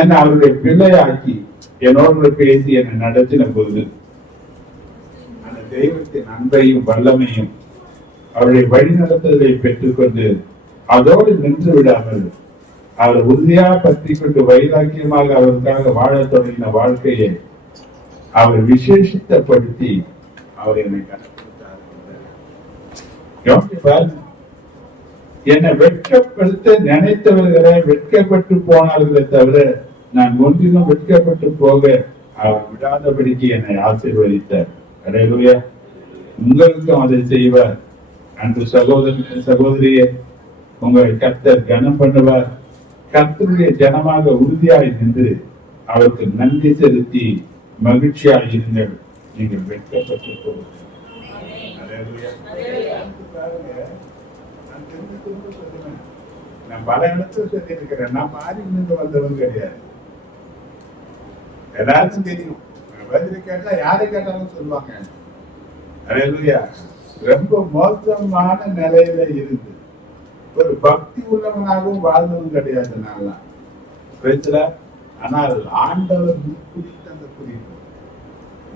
என்ன அவருடைய பிள்ளையாக்கி என்னோடு பேசி என்னை நடத்தின போது அந்த தெய்வத்தின் அன்பையும் வல்லமையும் அவருடைய வழிநடத்துதலை பெற்றுக்கொண்டு அதோடு நின்று விடாமல் அவர் உறுதியா பற்றி கொண்டு வைராக்கியமாக அவருக்காக வாழ தொடங்கின வாழ்க்கையை அவர் விசேஷப்படுத்தி அவர் என்னை கனப்படுத்தார். என்னை வெட்கப்படுத்த நினைத்தவர்களை வெட்கப்பட்டு போனார்களே தவிர நான் ஒன்றிலும் வெட்கப்பட்டு போக அவர் விடாதபடிக்கு என்னை ஆசீர்வதித்தார். அல்லேலூயா. உங்களுக்கும் அதை செய்வார். அன்று சகோதரியே, உங்களை கர்த்தர் கனம் பண்ணுவார். கர்த்தருடைய ஜனமாக உறுதியாய் நின்று அவருக்கு நன்றி செலுத்தி மகிழ்ச்சியாக இருங்கள். நீங்கள் வெட்கப்பட்டு போவீர்கள். நான் பல இடத்துல சொல்லி இருக்கிறேன். நான் மாறிலிருந்து வந்தவன் கிடையாது. எல்லாருக்கும் தெரியும். பதில் கேட்டா யாரை கேட்டாலும் சொல்லுவாங்க. அல்லேலூயா. ரொம்ப மோசமான நிலையில இருந்து ஒரு பக்தி உள்ளவனாகவும் வாழ்ந்தவன் கிடையாது. நான்லாம் பேசல. ஆனால் ஆண்டவர் முற்குறித்த அந்த குறிப்பு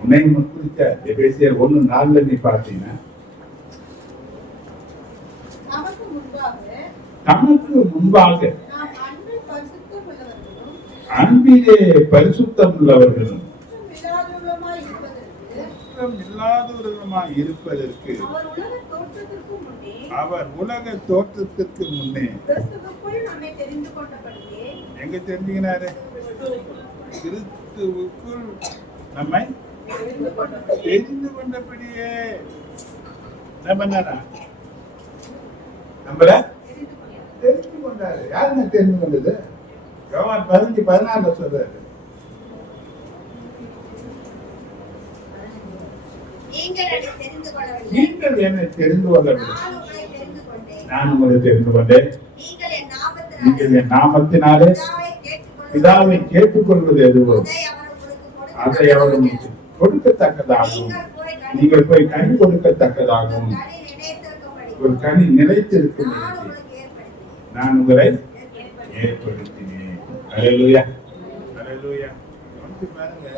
உன்னை முற்குறித்த எபேசியர் 1:4 நீ பார்த்தீங்கன்னா நமக்கு முன்பாக அன்பிலே பரிசுத்தம் உள்ளவர்களும் இல்லாதவர்களுமாய் இருப்பதற்கு அவர் உலக தோற்றத்திற்கு முன்னே எங்க தெரிஞ்சுக்கினாரு? கிறிஸ்துவுக்குள் நம்மை தெரிந்து கொண்டபடியே நம்மள தெரிந்து கொண்டாரு. யாருங்க தெரிந்து கொண்டது? யோவான் 15:14 சொல்றாரு, நீங்கள் என்னை தெரிந்து கொள்ளவில்லை, நான் உங்களை தெரிந்து கொண்டேன். நீங்கள் என் நாமத்தினாலே பிதாவை கேட்டுக்கொள்வது எதுவோ அதை அவர் உங்களுக்கு கொடுக்கத்தக்கதாகவும் நீங்கள் போய் கனி கொடுக்கத்தக்கதாகவும் ஒரு கனி நிலைத்திருக்கும் நான் உங்களை ஏற்படுத்தினேன். அல்லேலூயா, அல்லேலூயா. வந்து பாருங்க,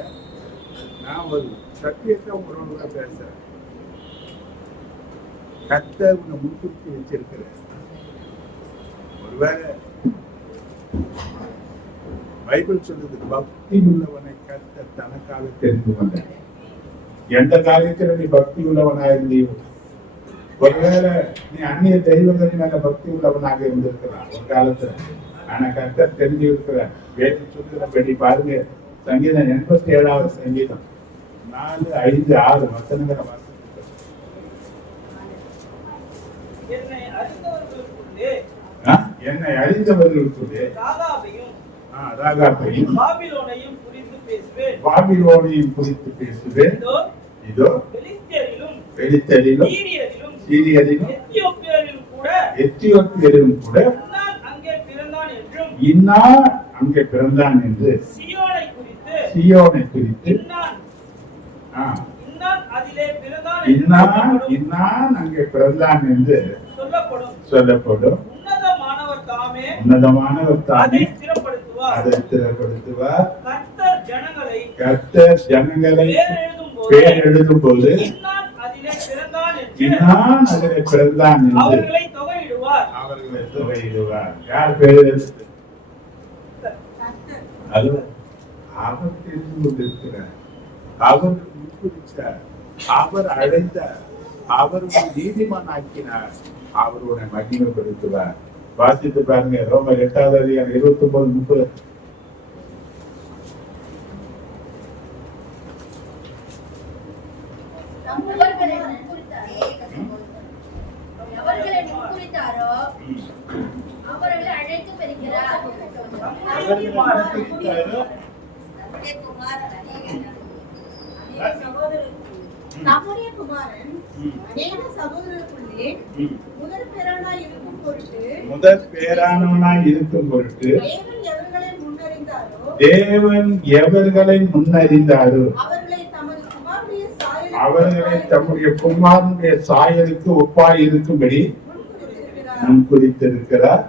நான் ஒரு சத்தியத்தை உங்களோட பேசுறேன். கர்த்தர் உன்னை முன்னிறுத்தி வச்சிருக்கிறேன். ஒருவேளை பைபிள் சொல்லுது, பக்தி உள்ளவனை கர்த்தர் தனக்காக தெரிந்து கொண்டார். எந்த காரியத்துல நீ பக்தி உள்ளவனாயிருந்தியோ, ஒருவேளை நீ அந்நிய தெய்வங்கள் மேல பக்தி உள்ளவனாக இருந்திருக்கலாம் ஒரு காலத்துல. ஆனா கர்த்தர் தெரிஞ்சு இருக்கிற வேதம் சொல்லுகிறபடி பாருங்க, சங்கீதம் 87வது சங்கீதம் 4, 5, 6 வசனங்களை வாசிக்கிறோம். என்னை அறிந்தவர்களுக்குள்ளே என்னை அறிந்தவர்களுக்குள்ளே ராகாபையும் பாபிலோனையும் குறித்து பேசுவேன். பாபிலோனையும் குறித்து பேசுவேன். இதோ பெலிஸ்தரிலும் சீரியரிலும் எத்தியோப்பியரிலும் கூட இன்னான் அங்கே பிறந்தான் என்று சீயோனை குறித்து இன்னான் அங்கே பிறந்தான் என்று சொல்லப்படும். உன்னதமானவர் தாமே அதை ஸ்திரப்படுத்துவார். கர்த்தர் ஜனங்களை பேர் எழுதும் போது இன்னான் அதிலே பிறந்தான் என்று அவர்களை தொகையிடுவார். யார் பேர் எழுது? அது அவர் தெரிந்து கொண்டிருக்கிறார். அவர் முன்குறித்தார், அவர் அழைத்தார், அவர் நீதிமான் ஆக்கினார், அவருடைய மகிமைப்படுத்துவார். வாசித்து பாருங்க, ரோமர் 8வது அதிகாரம் 29-30. நம்முடைய குமாரன் அநேக சகோதரர்களுக்குள்ளே முதற் பேரானாய் இருக்கும் பொருட்டு தேவன் எவர்களை முன்னறிந்தாரோ அவர்களை தம்முடைய குமாரனுடைய சாயலுக்கு ஒப்பாய் இருக்கும்படி முன்குறித்திருக்கிறார்.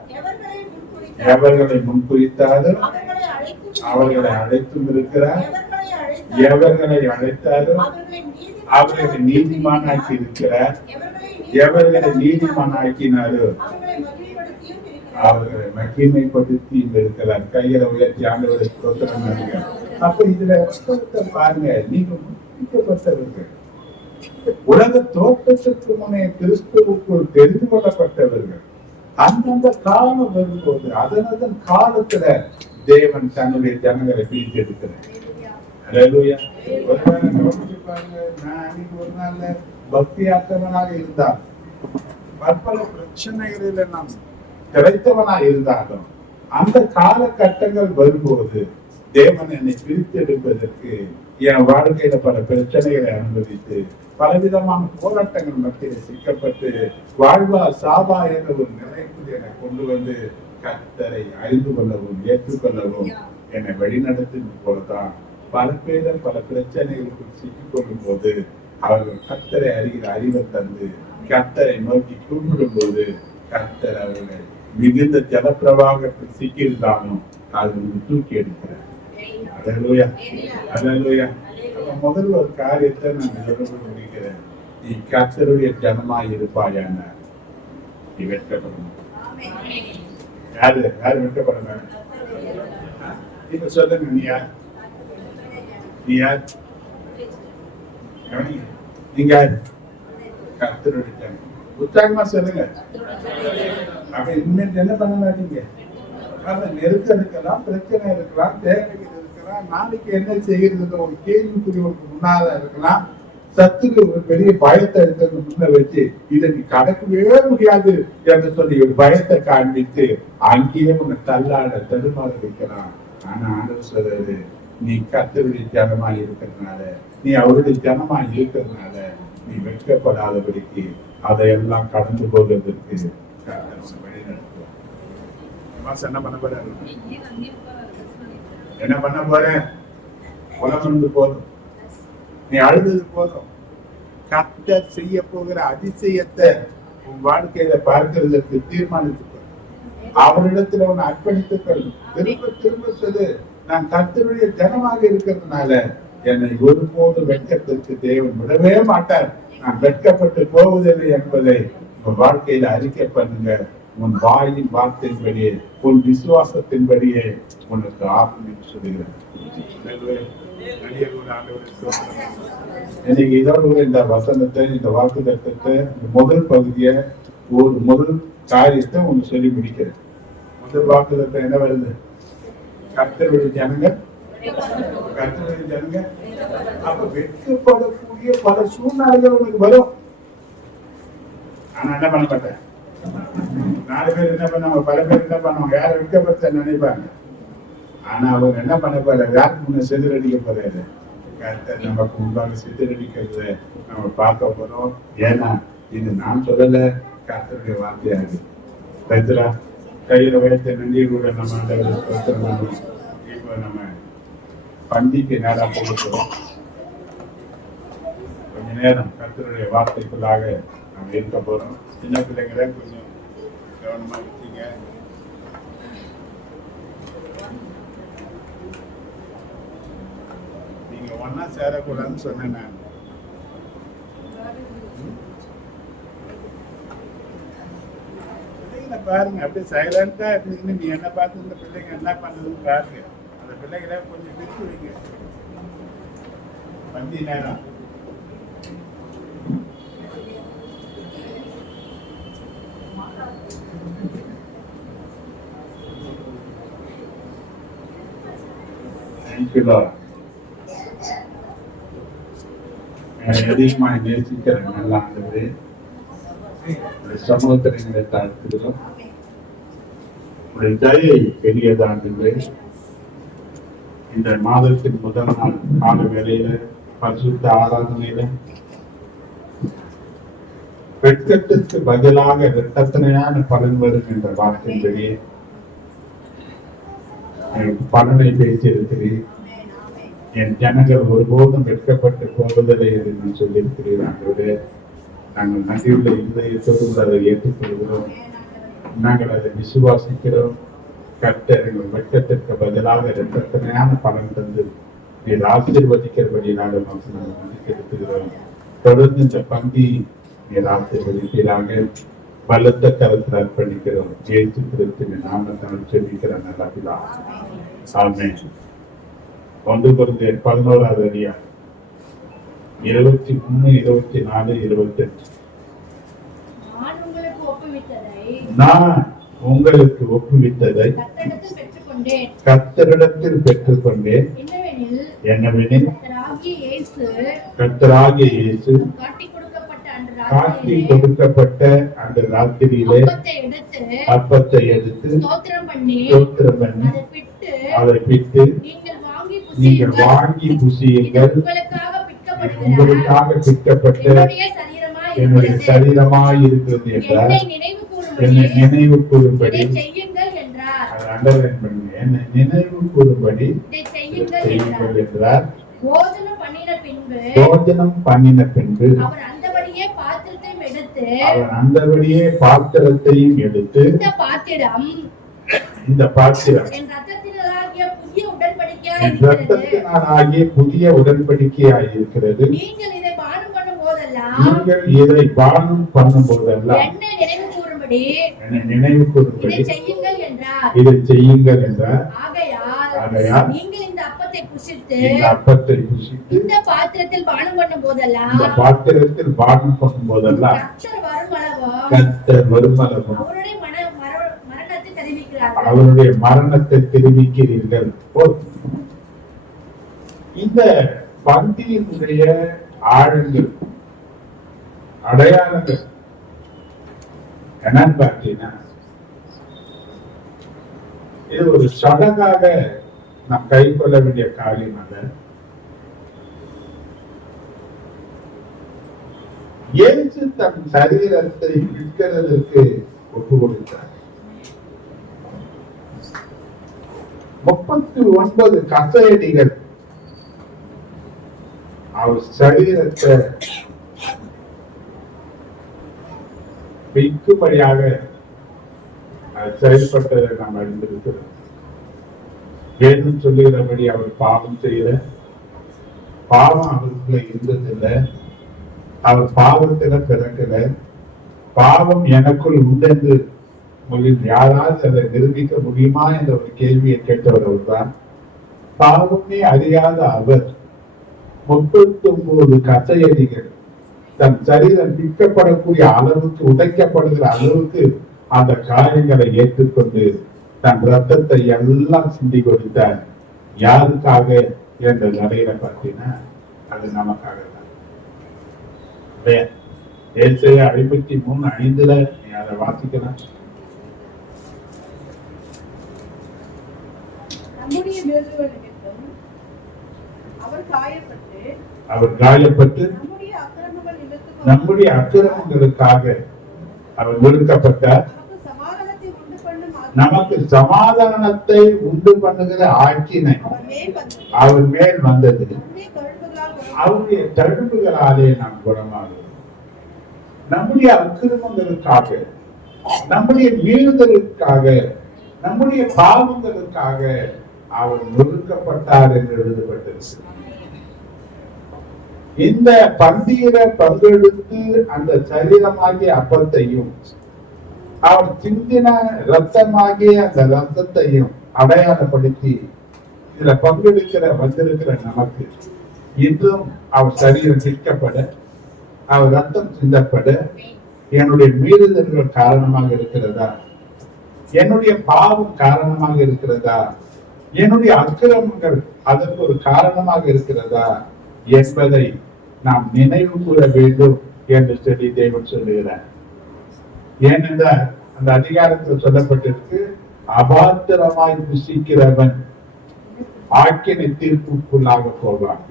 எவர்களை முன்குறித்தாரோ அவர்களை அழைத்தும் இருக்கிறார். எவர்களை அழைத்தாரோ அவர்களை நீதிமானாக்கி இருக்கிறார். எவர்களை நீதிமானாக்கினாரோ அவர்களை மகிமைப்படுத்தியும் இருக்கிறார். கைகளை உயர்த்தி ஆண்டவரை ஸ்தோத்திரம் பண்ணுங்க. அப்ப இதுல பாருங்க, நீங்க முன்குறிக்கப்பட்டவர்கள், உலக தோற்றத்திற்கு முன்னே கிறிஸ்துவுக்குள் தெரிந்து கொள்ளப்பட்டவர்கள். அந்தந்த காலம் வரும்போது அதனதன் காலத்துல தேவன் தன்னுடைய ஜனங்களை பிரித்தெடுக்கிறார். ஒரு நாள்ல பக்தியாற்றவனாக இருந்தால், பற்பல பிரச்சனைகளில நாம் கிடைத்தவனாக இருந்தாலும், அந்த காலகட்டங்கள் வரும்போது தேவன் என்னை பிரித்தெடுப்பதற்கு என் வாழ்க்கையில பல பிரச்சனைகளை அனுபவித்து பலவிதமான போராட்டங்கள் மத்தியில் சிக்கப்பட்டு வாழ்வா சாபா என்ற ஒரு நிலைக்கு என்னை கொண்டு வந்து கர்த்தரை அறிந்து கொள்ளவும் ஏற்றுக்கொள்ளவும் என்னை வழிநடத்தும் போதுதான் பல பேர் பல பிரச்சனைகளுக்கு சிக்கிக் கொள்ளும் போது அவர்கள் கர்த்தரை அறிகிற அறிவை தந்து கர்த்தரை நோக்கி கூப்பிடும் போது கர்த்தர் அவர்கள் மிகுந்த ஜலப்பிரவாகத்தில் சிக்கியிருந்தாலும் அது தூக்கி எடுக்கிறார். அல்லேலூயா, அல்லேலூயா. முதல் ஒரு காரியத்தை நான் முடிக்கிறேன். நீ கர்த்தருடைய ஜனமாய் இருப்பாயான நீ வெட்கப்படணும். யாரு வெட்கப்படணும்? இப்ப சொல்லுங்க, நீ யார்? நீ யார்? நீங்க யாரு? கர்த்தருடைய ஜனம். உற்சாகமா சொல்லுங்க. அப்ப இனிமேல் என்ன பண்ண மாட்டீங்க? நெருக்கம் இருக்கலாம், பிரச்சனை இருக்கலாம், தேவைகள் இருக்கலாம், நாளைக்கு என்ன செய்யறது ஒரு கேள்விக்குறிவுக்கு முன்னால இருக்கலாம், சத்துக்கு ஒரு பெரிய பயத்தை எடுத்து முன்ன வச்சு இதை நீ கடக்கவே முடியாது என்று சொல்லி ஒரு பயத்தை காண்பித்து அங்கேயே உன்னை தள்ளாட தடுமாற வைக்கலாம். ஆனா ஆண்டவர் சொல்றது, நீ கர்த்தருடைய ஜனமாய் இருக்கிறதுனால, நீ அவருடைய ஜனமாய் இருக்கிறதுனால நீ வெட்கப்படாதபடிக்கு அதையெல்லாம் கடந்து போவதற்கு வழி நடத்துவார். என்ன பண்ண போறாரு? என்ன பண்ண போற? உலகம் போதும், நீ அழுதது போதும். கர்த்தர் செய்ய போகிற அதிசயத்தை உன் வாழ்க்கையில பார்க்கிறதுக்கு தீர்மானித்துக்கொள். அவரிடத்துல உன்னை அர்ப்பணித்துக்கொள். திரும்ப திரும்ப சொல்லு, நான் கர்த்தருடைய ஜனமாக இருக்கிறதுனால என்னை ஒருபோது வெட்கத்திற்கு தேவன் விடவே மாட்டார். நான் வெட்கப்பட்டு போவதில்லை என்பதை உன் வாழ்க்கையில அறிக்கை பண்ணுங்க. உன் வாயின் வார்த்தையின்படியே, உன் விசுவாசத்தின்படியே உனக்கு ஆரம்பித்து சொல்லுகிறேன். இன்னைக்கு இதோட இந்த வசனத்தை, இந்த வாக்கு தத்துவத்தை, முதல் பகுதியை, ஒரு முதல் காரியத்தை ஒன்று சொல்லி முடிக்கிறேன். முதல் வாக்கு தத்துவம் என்ன வருது? கர்த்தருடைய ஜனங்க, கர்த்தருடைய ஜனங்க. அப்ப வெட்கப்படக்கூடிய பல சூழ்நிலைகள் உனக்கு வரும். ஆனா என்ன பண்ண மாட்டேன். 4 பேர் என்ன பண்ணுவாங்க, பல பேர் என்ன பண்ணுவாங்க, யாரை வெட்கப்படுத்த நினைப்பாங்க. ஆனா அவங்க என்ன பண்ண போற, யாருக்கு முன்ன சிதறடிக்க போறாரு? கர்த்தர் நமக்கு முன்பாக சிதறடிக்கிறத நம்ம பார்க்க போறோம். ஏன்னா இது நான் சொல்லல, கர்த்தருடைய வார்த்தையாது. ரைத்தரா கையில வைத்த நன்றி கூட நம்ம இப்ப நம்ம பண்டிகை நேரா போக போறோம். கொஞ்ச நேரம் கர்த்தருடைய வார்த்தைக்குள்ளாக நம்ம இருக்க போறோம். சின்ன பிள்ளைங்களை கொஞ்சம் கவனமா இருக்கீங்க. நீங்க ஒன்னா சேரக்கூடாதுன்னு சொன்னேன் நான். பாருங்க, அப்படியே சைலண்டா இருந்தீங்கன்னு நீ என்ன பார்த்து இந்த பிள்ளைங்க என்ன பண்ணுதுன்னு பாருங்க. அந்த பிள்ளைகளை கொஞ்சம் விட்டு வைங்க. பந்தி நேரம் அதிகமா நேசிக்கிறேன். நல்லா இருந்தது. சமூகத்தினை தாழ்த்துகிறோம். தயை பெரியதானது. இந்த மாதத்தின் முதல் நாள் கால வேளையில பரிசுத்த ஆராதனையில வெட்கத்திற்கு பதிலாக இரட்டத்தனையான பலன் வரும் என்ற வார்த்தையிலேயே பலனை பேசியிருக்கிறேன். என் ஜனங்கள் ஒருபோதும் வெட்கப்பட்டு போவதில்லை என்று சொல்லியிருக்கிறீர்கள். நாங்கள் நன்றியுள்ள இருதயத்தோடு அதை ஏற்றுக்கொள்கிறோம். நாங்கள் அதை விசுவாசிக்கிறோம். கர்த்தர் எங்கள் வெட்கத்திற்கு பதிலாக இரட்டத்தனையான பலன் தந்து நீர் ஆசீர்வதிக்கிறபடி நாங்கள் எடுத்துக்கிறோம். தொடர்ந்து இந்த பந்தி நீர் ஆசீர்வதிக்கிறாங்க. பலத்த கருத்தில் அர்ப்பணிக்கிறோம். இயேசு கிறிஸ்துவின் நாமத்தால் ஜெபிக்கிறோம். நல்ல பிதாவே. ஆமென். 1 கொரிந்தியர் 11வது அதிகாரம் 23, 24, 25. நான் உங்களுக்கு ஒப்புவித்ததை கர்த்தரிடத்தில் பெற்றுக்கொண்டேன். என்னவெனில் கர்த்தராகிய இயேசு காட்டி கொடுக்கப்பட்ட அந்த ராத்திரியிலே அப்பத்தை எடுத்து ஸ்தோத்திரம் பண்ணி அதை பிட்டு நீங்கள் வாங்கி புசியுங்கள், உங்களுக்காக பிற்கப்பட்ட என்னுடைய சரீரமாய் இருக்கிறது என்றார். என்னை நினைவு கூறும்படி, அதை அண்டர்லைன் பண்ணுங்க, என்னை நினைவு கூறும்படி செய்யுங்கள் என்றார். போஜனம் பண்ணின பின்பு அவர் அந்தபடியே பாத்திரத்தையும் எடுத்து இந்த பாத்திரம் ரத்தத்தினாலாகிய புதிய உடன்படிக்கையாய் இருக்கிறது. நீங்கள் இதை பானம் பண்ணும் போதெல்லாம் என்னை நினைவு கூறும்படி இதை செய்யுங்கள் என்றார். ஆகையால் நீங்கள் இந்த அப்பத்தை புசித்து இந்த பாத்திரத்தில் பானம் பண்ணும் போதெல்லாம் கர்த்தர் வருமளவும் அவருடைய மரணத்தை தெரிவிக்கிறீர்கள். இந்த பந்தியினுடைய ஆழங்கள், அடையாளங்கள் என்னன்னு பார்த்தீங்கன்னா, இது ஒரு சடங்காக நாம் கை கொள்ள வேண்டிய காரியம் அல்ல. இயேசு தன் சரீரத்தை விற்கிறதற்கு ஒப்பு கொடுத்தார். 39 கசையடிகள் அவர் சரீரத்தை வைக்கும்படியாக செயல்பட்டதை நாம் அறிந்திருக்கிறோம். வேதம் சொல்லுகிறபடி அவர் பாவம் செய்யல, பாவம் அவருக்குள்ள இருந்ததில்லை, அவர் பாவத்தில பிறக்கல. பாவம் எனக்குள் உண்டென்று யாராவது அதை நிரூபிக்க முடியுமா என்ற ஒரு கேள்வியை கேட்டவர் அவர்தான். பாவமே அறியாத அவர் 39 கசையடிகள் தன் சரீரம் பிக்கப்படக்கூடிய அளவுக்கு, உடைக்கப்படுகிற அளவுக்கு அந்த காயங்களை ஏற்றுக்கொண்டு தன் ரத்தத்தை எல்லாம் சிந்தி கொடுத்தார். யாருக்காக என்ற நிலையில பார்த்தீங்கன்னா அது நமக்காக தான். ஏசாயா 53:5 நீ அதை வாசிக்கலாம். நம்முடைய மீறுதல்கள் நிமித்தம் அவர் காயப்பட்டு நம்முடைய அக்கிரமங்களுக்காக அவர் ஒடுக்கப்பட்டார். நமக்கு சமாதானத்தை உண்டு பண்ணுகிற ஆக்கினை அவர் மேல் வந்தது. அவருடைய தழும்புகளாலே நாம் குணமாகிறோம். நம்முடைய அக்கிரமங்களுக்காக, நம்முடைய மீறுதலுக்காக, நம்முடைய பாவங்களுக்காக அவர் நொறுக்கப்பட்டார் என்று எழுதப்பட்டிருக்கிறது. இந்த பந்தியில பங்கெடுத்து அந்த சரீரமாகிய அப்பத்தையும் அவர் சிந்தின ரத்தமாகிய அந்த ரத்தத்தையும் அடையாளப்படுத்தி இதுல பங்கெடுக்கிற வந்திருக்கிற நமக்கு இன்றும் அவர் சரீரம் சிக்கப்பட, அவர் ரத்தம் சிந்தப்பட என்னுடைய மீறுதல்கள் காரணமாக இருக்கிறதா, என்னுடைய பாவம் காரணமாக இருக்கிறதா, என்னுடைய அக்கிரமங்கள் அதற்கு ஒரு காரணமாக இருக்கிறதா என்பதை நாம் நினைவு கூற வேண்டும் என்று சொல்லி தேவன் சொல்லுகிறார். ஏனென்றால் அந்த அதிகாரத்தில் சொல்லப்பட்டிருக்கு, அபாத்திரமாய் புசிக்கிறவன் ஆக்கினை தீர்ப்புக்குள்ளாக போவான்.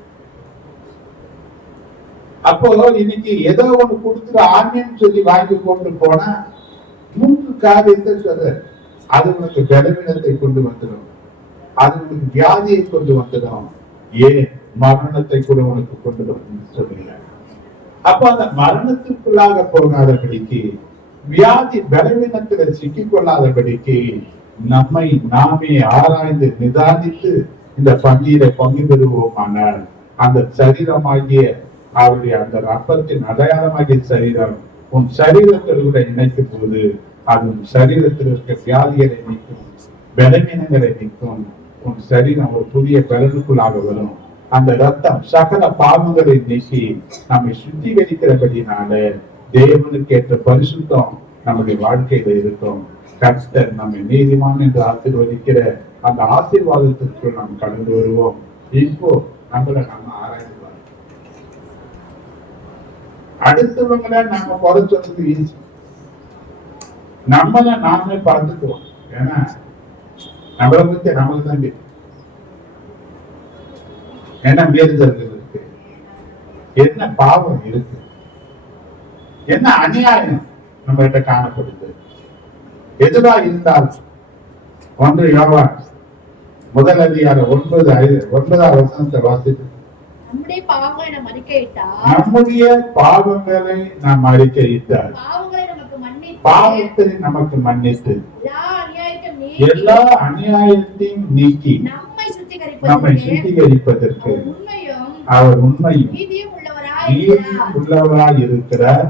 அப்போ இன்னைக்கு ஏதோ ஒண்ணு கொடுத்துட்டு ஆன்மீகம் சொல்லி வாங்கி கொண்டு போனா 3 காரியத்தை சொல்ற. அது உனக்கு பலவீனத்தை கொண்டு வந்துடும், அது உனக்கு வியாதியை கொண்டு வந்துடும், ஏன் மரணத்தை கூட உனக்கு கொண்டு வந்து சொல்லுகிறார். அப்ப அந்த மரணத்திற்குள்ளாக போகாதபடிக்கு, வியாதி பலவீனத்துல சிக்கிக் கொள்ளாதபடிக்கு நம்மை நாமே ஆராய்ந்து நிதானித்து இந்த பந்தியில பங்கு பெறுவோமானால் அந்த சரீரமாகிய அவருடைய அந்த ரத்தத்தின் அடையாளமாகிய சரீரம் உன் சரீரத்தில் கூட இணைக்கும் போது அது உன் சரீரத்தில் இருக்க வியாதிகளை நீக்கும், பலவீனங்களை நீக்கும். உன் சரீரம் ஒரு புதிய பலனுக்குள்ளாக வரும். அந்த ரத்தம் சகல பாவங்களை நீக்கி நம்மை சுத்திகரிக்கிறபடினால தேவனுக்கு ஏற்ற பரிசுத்தம் நம்முடைய வாழ்க்கையில இருக்கும். கர்த்தர் நம்மை நீதிமான் என்று ஆசீர்வதிக்கிற அந்த ஆசீர்வாதத்திற்கு நாம் கடந்து வருவோம். இப்போ நம்மளை நம்ம ஆராய்ந்து அடுத்தவங்களை நாம குறைச்சதுக்கு ஈஸி, நம்மளை நாமே பார்த்துக்குவோம். ஏன்னா நம்மளை பத்தி நம்மளுக்கு தான் என்ன மீறுதல்கள் இருக்கு, என்ன பாவம் இருக்கு, என்ன அநியாயம் நம்ம கிட்ட காணப்படுது. எதுவா இருந்தால் 1 யோவான் 1:9 வசனத்தை வாசித்து, நம்முடைய பாவங்களை நாம் அறிக்கையிட்டால் பாவத்தை நமக்கு மன்னித்து எல்லா அநியாயத்தையும் நீக்கி நம்மை சுத்திகரிப்பதற்கு அவர் உண்மையும் உள்ளவராய் இருக்கிறார்.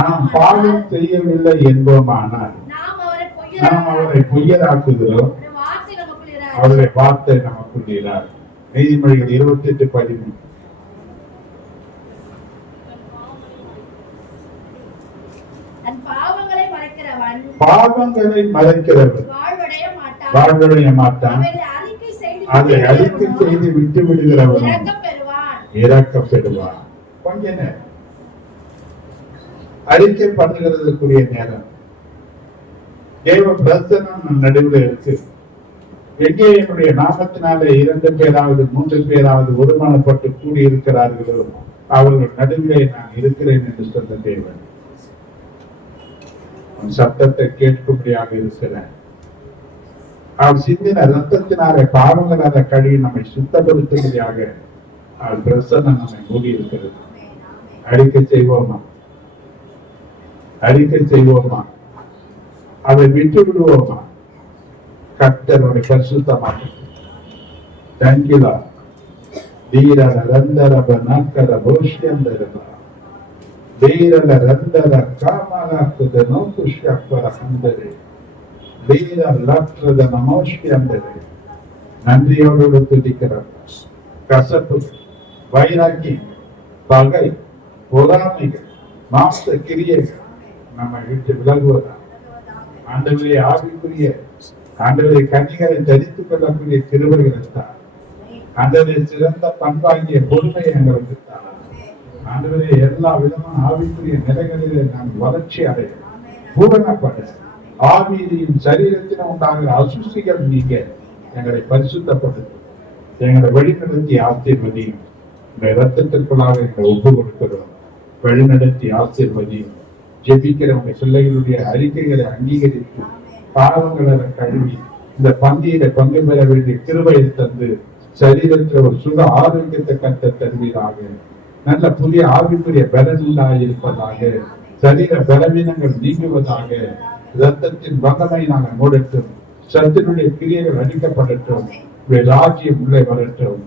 நாம் பாவம் செய்யவில்லை என்போமானால் நாம் அவரை பொய்யராக்குகிறோம், அவருடைய வார்த்தை நமக்குள்ளார். நீதிமொழிகள் 28:13. பாவங்களை மறைக்கிறவன் வாழ்வடைய மாட்டான், அதை அறிக்கை செய்து விட்டு விடுகிறவன் இரக்கம் பெறுவான். கொஞ்ச நேரம் அறிக்கை பண்ணுகிறதுக்குரிய நேரம் தேவ பிரசனம் நடுவில் இருக்கு. எங்கே என்னுடைய நாமத்தினாலே 2 பேராவது 3 பேராவது ஒருமனப்பட்டு கூடி இருக்கிறார்களோ அவர்கள் நடுவிலே நான் இருக்கிறேன் என்று சொன்ன தேவன் சத்தத்தை கேட்கும்படியாக இருக்கிறேன். அவர் சிந்தின ரத்தத்தினாலே பாவங்களால கழுவி நம்மை சுத்தப்படுத்தும்படியாக அவர் பிரசன்னம் நம்மை மூடி இருக்கிறது. அறிக்கை செய்வோமா? அறிக்கை செய்வோமா? அதை விட்டு விடுவோமா? கர்த்தருடைய பரிசுத்தமாக தங்கிலா தீரல ரந்தரப நாக்கர போஷ்யந்தரப தீரல ரந்தர காமலாக்குத நோக்குஷ்யப்பர ஹந்தரே தீர லக்ஷத நமோஷ்யந்தரே. நன்றியோடு துதிக்கிறார். கசப்பு, வைராக்கியம், பகை, பொறாமைகள், மாம்ச கிரியைகள் நம்மை விட்டு விலகுவதா? ஆண்டவரே ஆவிக்குரிய ஆண்டவரை கன்னிகளை தரித்துக் கொள்ளக்கூடிய கிருபைகள் தான். ஆண்டவரை சிறந்த பண்பாகிய பொறுமையை எங்களுக்கு தான். ஆண்டவரே எல்லா விதமான ஆவிக்குரிய நிலைகளிலே நாம் வளர்ச்சி அடைய பூரணப்பட ஆவியிலும் சரீரத்திலும் உண்டாகிற அசுசிகள் நீங்க எங்களை பரிசுத்தப்படுத்தும். எங்களை வழிநடத்தி ஆசீர்வதியும். இந்த இரத்தத்திற்குள்ளாக எங்களை ஒப்பு கொடுக்கிறோம். வழிநடத்தி ஆசீர்வதியும். ஜெபிக்கிறவங்க பிள்ளைகளுடைய அறிக்கைகளை அங்கீகரித்து பாவங்களை கழுவி இந்த பந்தியில பங்கு பெற வேண்டிய கிருபையை தந்து சரீரத்தில் ஒரு சுக ஆரோக்கியத்தை கட்ட தருவீராக. நல்ல புதிய ஆவிக்குரிய பலன் உண்டாயிருப்பதாக. சரீர பலவீனங்கள் நீங்குவதாக. இரத்தத்தின் வல்லமை நாங்கள் மூடட்டும். சத்தினுடைய கிரியைகள் அழிக்கப்படட்டும். ராஜ்யம் உள்ளே வரட்டும்.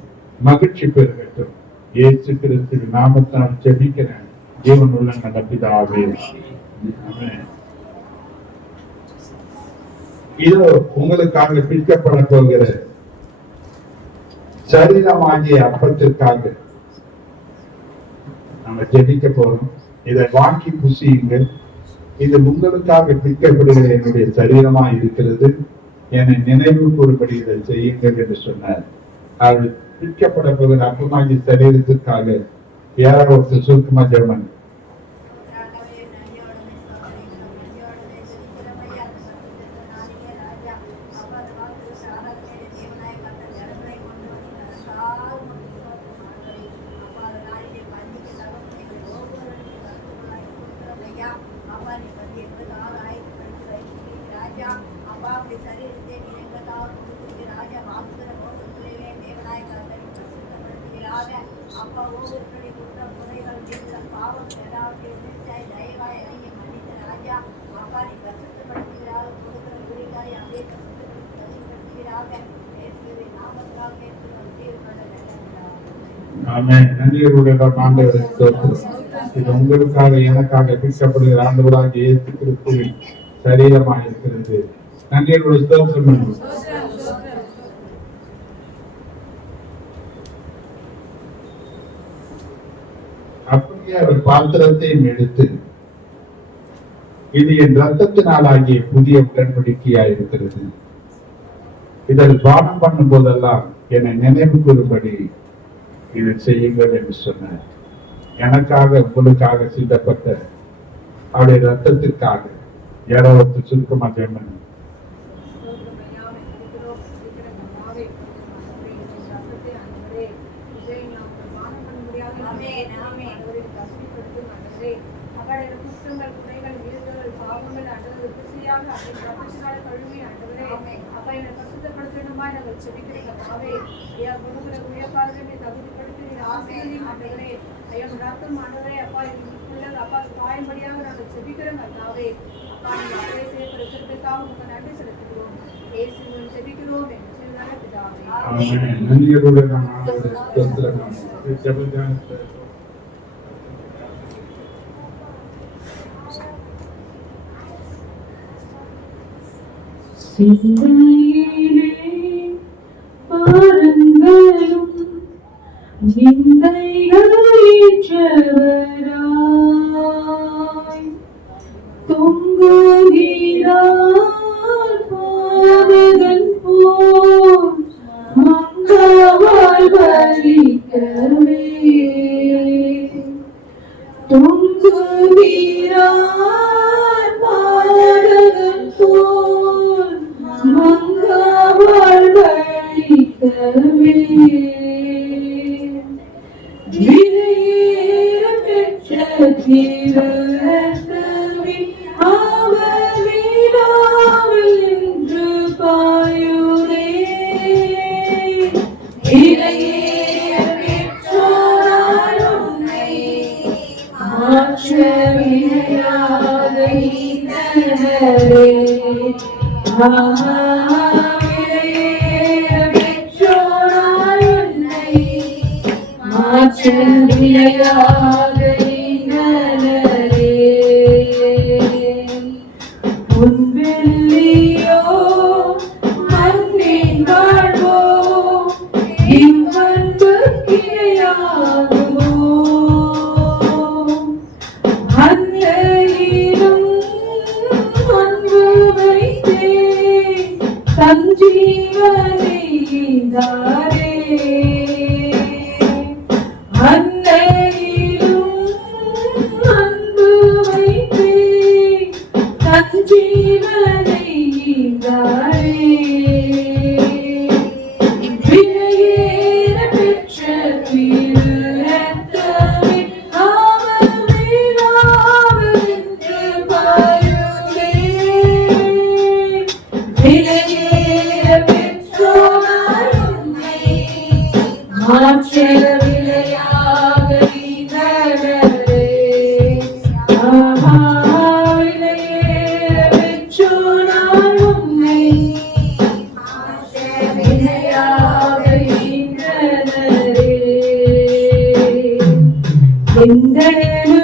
மகிழ்ச்சி பெருகட்டும். இயேசு கிறிஸ்துவின் நாமத்தால் ஜெபிக்கிறேன் ஜீவன் உள்ள நல்ல பிதாவே. இதோ உங்களுக்காக பிற்கப்பட போகிற சரீரமாகிய அப்பத்திற்காக நம்ம ஜெபிக்க போறோம். இதை வாங்கி புசியுங்கள். இது உங்களுக்காக பிற்கப்படுகிற என்னுடைய சரீரமா இருக்கிறது. என்னை நினைவு கூறும்படி இதை செய்யுங்கள் என்று சொன்னார். அவர் பிற்கப்பட போகிற அப்பமாகிய சரீரத்திற்காக யாராவது சுருக்கமா ஜெபம். இது உங்களுக்காக எனக்காக பிடிக்கப்படுகிற ஆண்டவராக இயேசு கிறிஸ்துவின் சரீரமாக இருக்கிறது. நன்றியோடு ஸ்தோத்திரம். அப்படியே அவர் பாத்திரத்தையும் எடுத்து, இது என் ரத்தத்தினாலாகிய புதிய உடன்படிக்கையாய் இருக்கிறது. இதில் பானம் பண்ணும் போதெல்லாம் என்னை நினைவு கூறும்படி இதை செய்யுங்கள் என்று சொன்னார். எனக்காக உங்களுக்காக சிந்தப்பட்ட அவருடைய ரத்தத்திற்காக யாராவது சுருக்கமா ஜெபம். பாரங்களும் நிந்தைகளேற்றவராய் தொங்குகிறார் பாதகன் போல் மங்கவாய் பலிக்கவே தொங்குகிறார் பாதகன் போல் மங்கவாய் பலிக்கவே அவர் விழாவில் நின்று பாயும் வினையாக ஈந்தனரே. விலையேற பெற்றோராய் உன்னை மாற்ற விலையாக ஈந்தனரே. உன் வெள்ளியோ மண்ணின் வாழ்வோ இவ்வன்புக்கிரையாகுமோ. அன்னையிலும் அன்பு வைத்தே தன் ஜீவனை ஈந்தாரே. அன்னையிலும் அன்பு வைத்தே தன் ஜீவனை ஈந்தாரே. விலையேற பெற்ற திரு ரத்தமே ஆவலிலாவென்று பாருமே. விலையேற பெற்றோராய் உன்னை மாற்ற விலையாக ஈந்தனரே. விலையேற பெற்றோராய் உன்னை விலையாக ஈந்தனரே.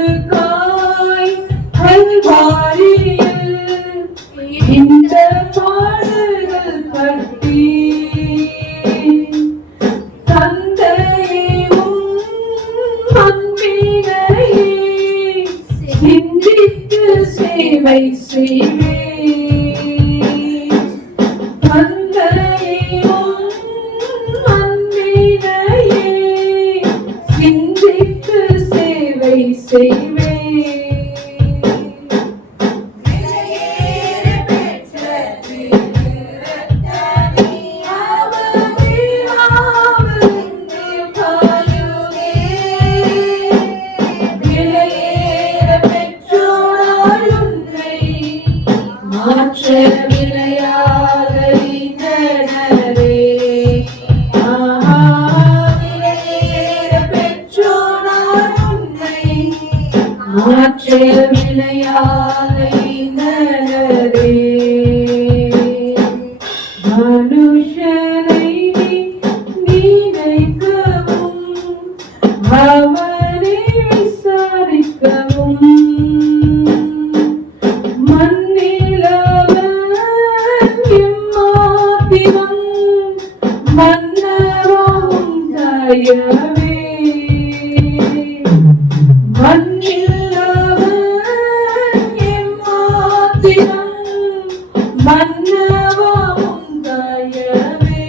எங்களுக்காய் கல்வாரியில் இந்த பாடுகள் பற்றி தந்தையும் அன்பினையே சிந்தித்து சேவை செய்வே. தந்தையும் அன்பினையே சிந்தித்து சேவை செய்வே. விலையேற பெற்ற திரு ரத்தமே ஆவலிலாவென்று பாருமே. விலையேற பெற்றோராய் உன்னை மாற்ற விலையாக ஈந்தனரே. விலையேற பெற்றோராய் உன்னை மாற்ற விலையாக ஈந்தனரே. மனுஷனை நினைக்கவும் அவனை விசாரிக்கவும் மண்ணிலவன் இம்மாத்திரம் மன்னரும் தயவே. மண்ணிலவன் இம்மாத்திரம் மன்னரும் தயவே.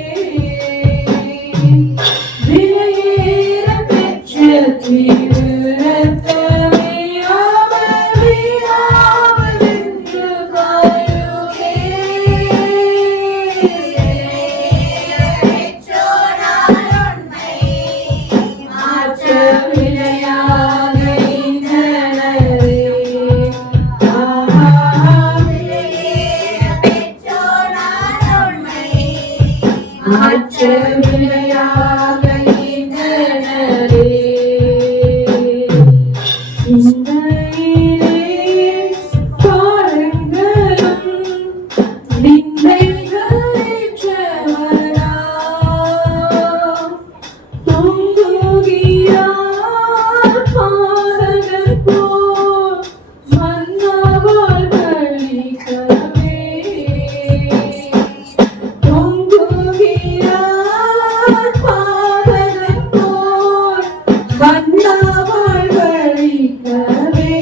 விலையேற பெற்ற திரு ரத்தமே ஆவலிலாவென்று பாருமே. மாற்ற விலையாக ஈந்தனரே. மாற்ற விலையாக ஈந்தனரே. சிந்தையிலே பாருங்களும் நிந்தைகளேற்றவரா தொங்குகிறார் பாதகர் போல் மன்னவாள் பலிக்கவே. தொங்குகிறார் பாதகர் போல் மன்னவாள் பலிக்கவே.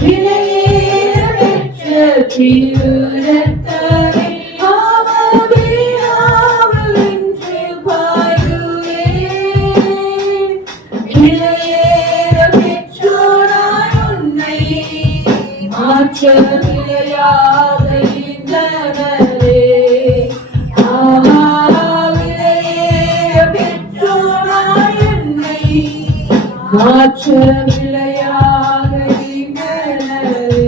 விலையேற பெற்ற திரு ரத்தமே ஆவலிலாவென்று பாருமே. விலையேற பெற்றோராய் உன்னை மாற்ற விலையாக ஈந்தனரே. விலையேற பெற்றோராய் உன்னை மாற்ற விலையாக ஈந்தனரே.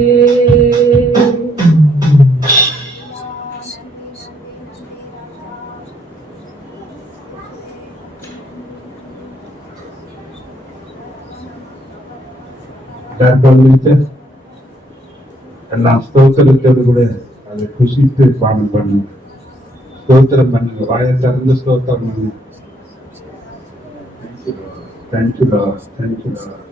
எல்லாம் ஸ்தோத்திரத்தோடு கூட அதை புசித்து பானம் பண்ணுங்க. ஸ்தோத்திரம் பண்ணுங்க. வாயை திறந்து ஸ்தோத்திரம் பண்ணுங்க. Thank you Lord, thank you Lord.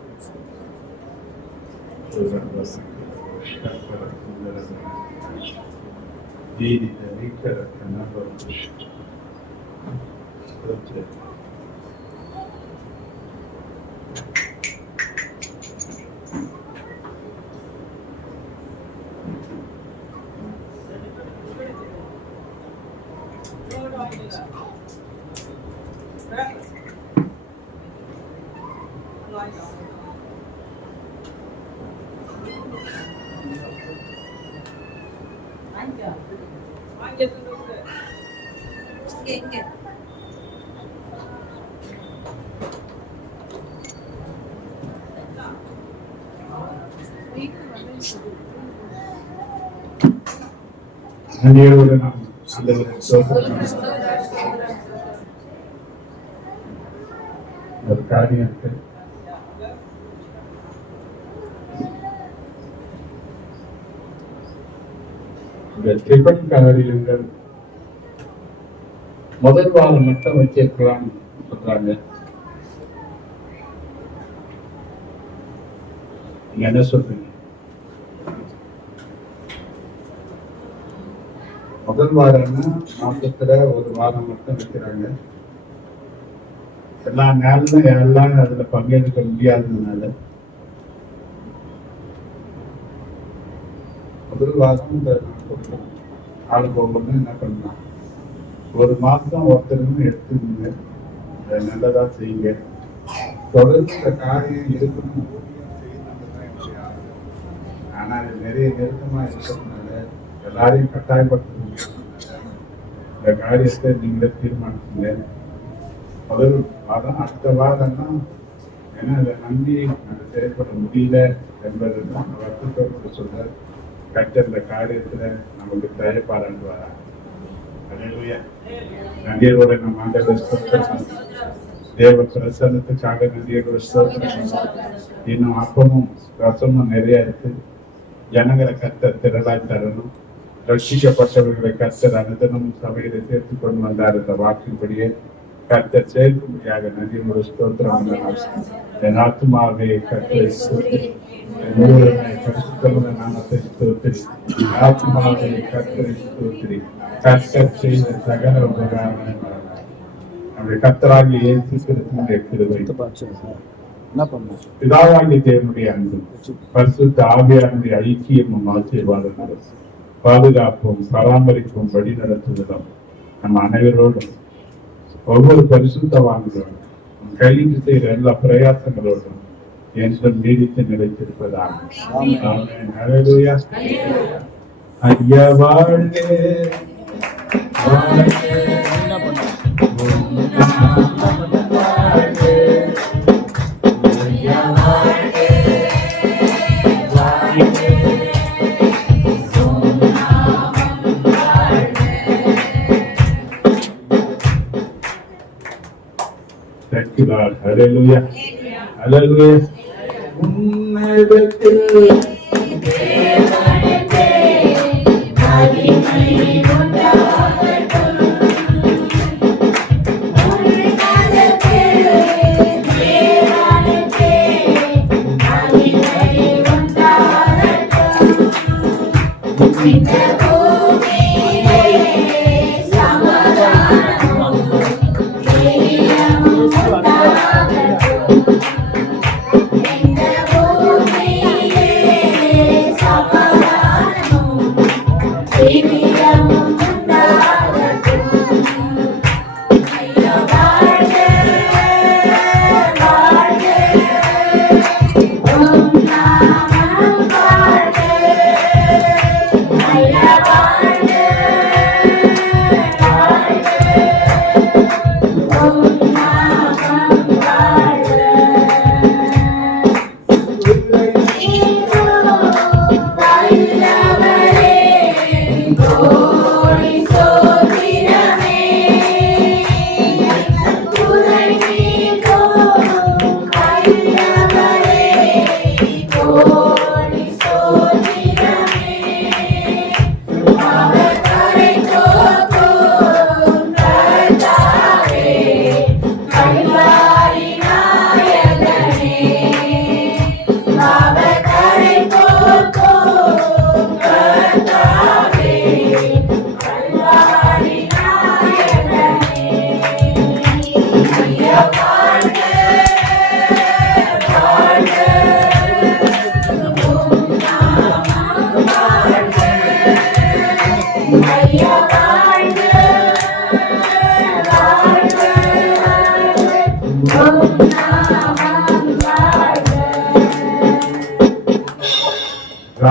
நன்றியோடு நாம் ஆண்டவரை ஸ்தோத்திரம் ஒரு காரியத்தை இந்த டிபன் காரியங்கள் முதல் வாரம் மட்டும் வச்சிருக்கலாம் சொல்றாங்க. நீங்க என்ன சொல்றீங்க? முதல் வாரம்னா மாசத்துல ஒரு வாரம் மட்டும் வைக்கிறாங்க. எல்லா நாளும் எல்லாம் அதுல பங்கெடுக்க முடியாததுனால முதல் வாரம் இந்த ஆளுக்கு ஒவ்வொன்று என்ன பண்ணலாம், ஒரு மாசம் ஒருத்தருன்னு எடுத்துக்கீங்க, நல்லதா செய்யுங்க. தொடர்ந்து இந்த காரியம் இருக்கணும், ஆனா அது நிறைய நெருக்கமா இருக்கிறதுனால எல்லாரையும் கட்டாயப்படுத்த முடியாது. இந்த காரியத்தை நீங்களே தீர்மானிச்சுங்க. முதல் வாரம் அடுத்த வாரம்னா ஏன்னா அதை நம்பி அதை செயல்பட முடியல என்பது தான் வருத்தத்தோடு சொல்ற கற்ற இந்த காரியத்துல நமக்கு தயப்பாரான்னு வராங்க. நன்றியோட நம்ம ஆண்டவர் தேவ பிரசன்னத்துக்காக நன்றியோட இன்னும் அப்பமும் ரசமும் நிறைய இருக்கு. ஜனங்களை கர்த்தர் திரளாய் தரணும். ரட்சிக்கப்பட்டவர்களை கர்த்தர் அனுதினமும் சபையில சேர்த்து கொண்டு வந்தார். இந்த வாக்கின்படியே கர்த்தர் செயல்படியாக நன்றியோட ஸ்தோத்திரம். என் ஆத்மாவே கர்த்தரை ஸ்தோத்திரி, பரிசுத்தமுள்ள நாமத்தை ஸ்தோத்திரி. ஆத்மாவே கர்த்தரை ஸ்தோத்திரி. கர்த்தர் செய்த சகல உபகாரங்கள் நம்முடைய கர்த்தராகிய இயேசு கிறிஸ்துவின் கிருபை, பிதாவாகிய தேவனுடைய அன்பும் பரிசுத்த ஆவியானுடைய ஐக்கியமும் ஆசீர்வாதங்களும் பாதுகாப்பும் பராமரிப்பும் வழி நடத்துவதும் நம்ம அனைவரோடும் ஒவ்வொரு பரிசுத்தவான்களோடும் கைது செய்கிற எல்லா பிரயாசங்களோடும் என்றும் நீடித்து நிலைத்திருப்பதாக. ஹல்லேலூயா. ஐயா வாழ்க Thank you, Lord. Hallelujah. Hallelujah. உன்னதத்தில் Baby, I'm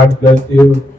God bless you.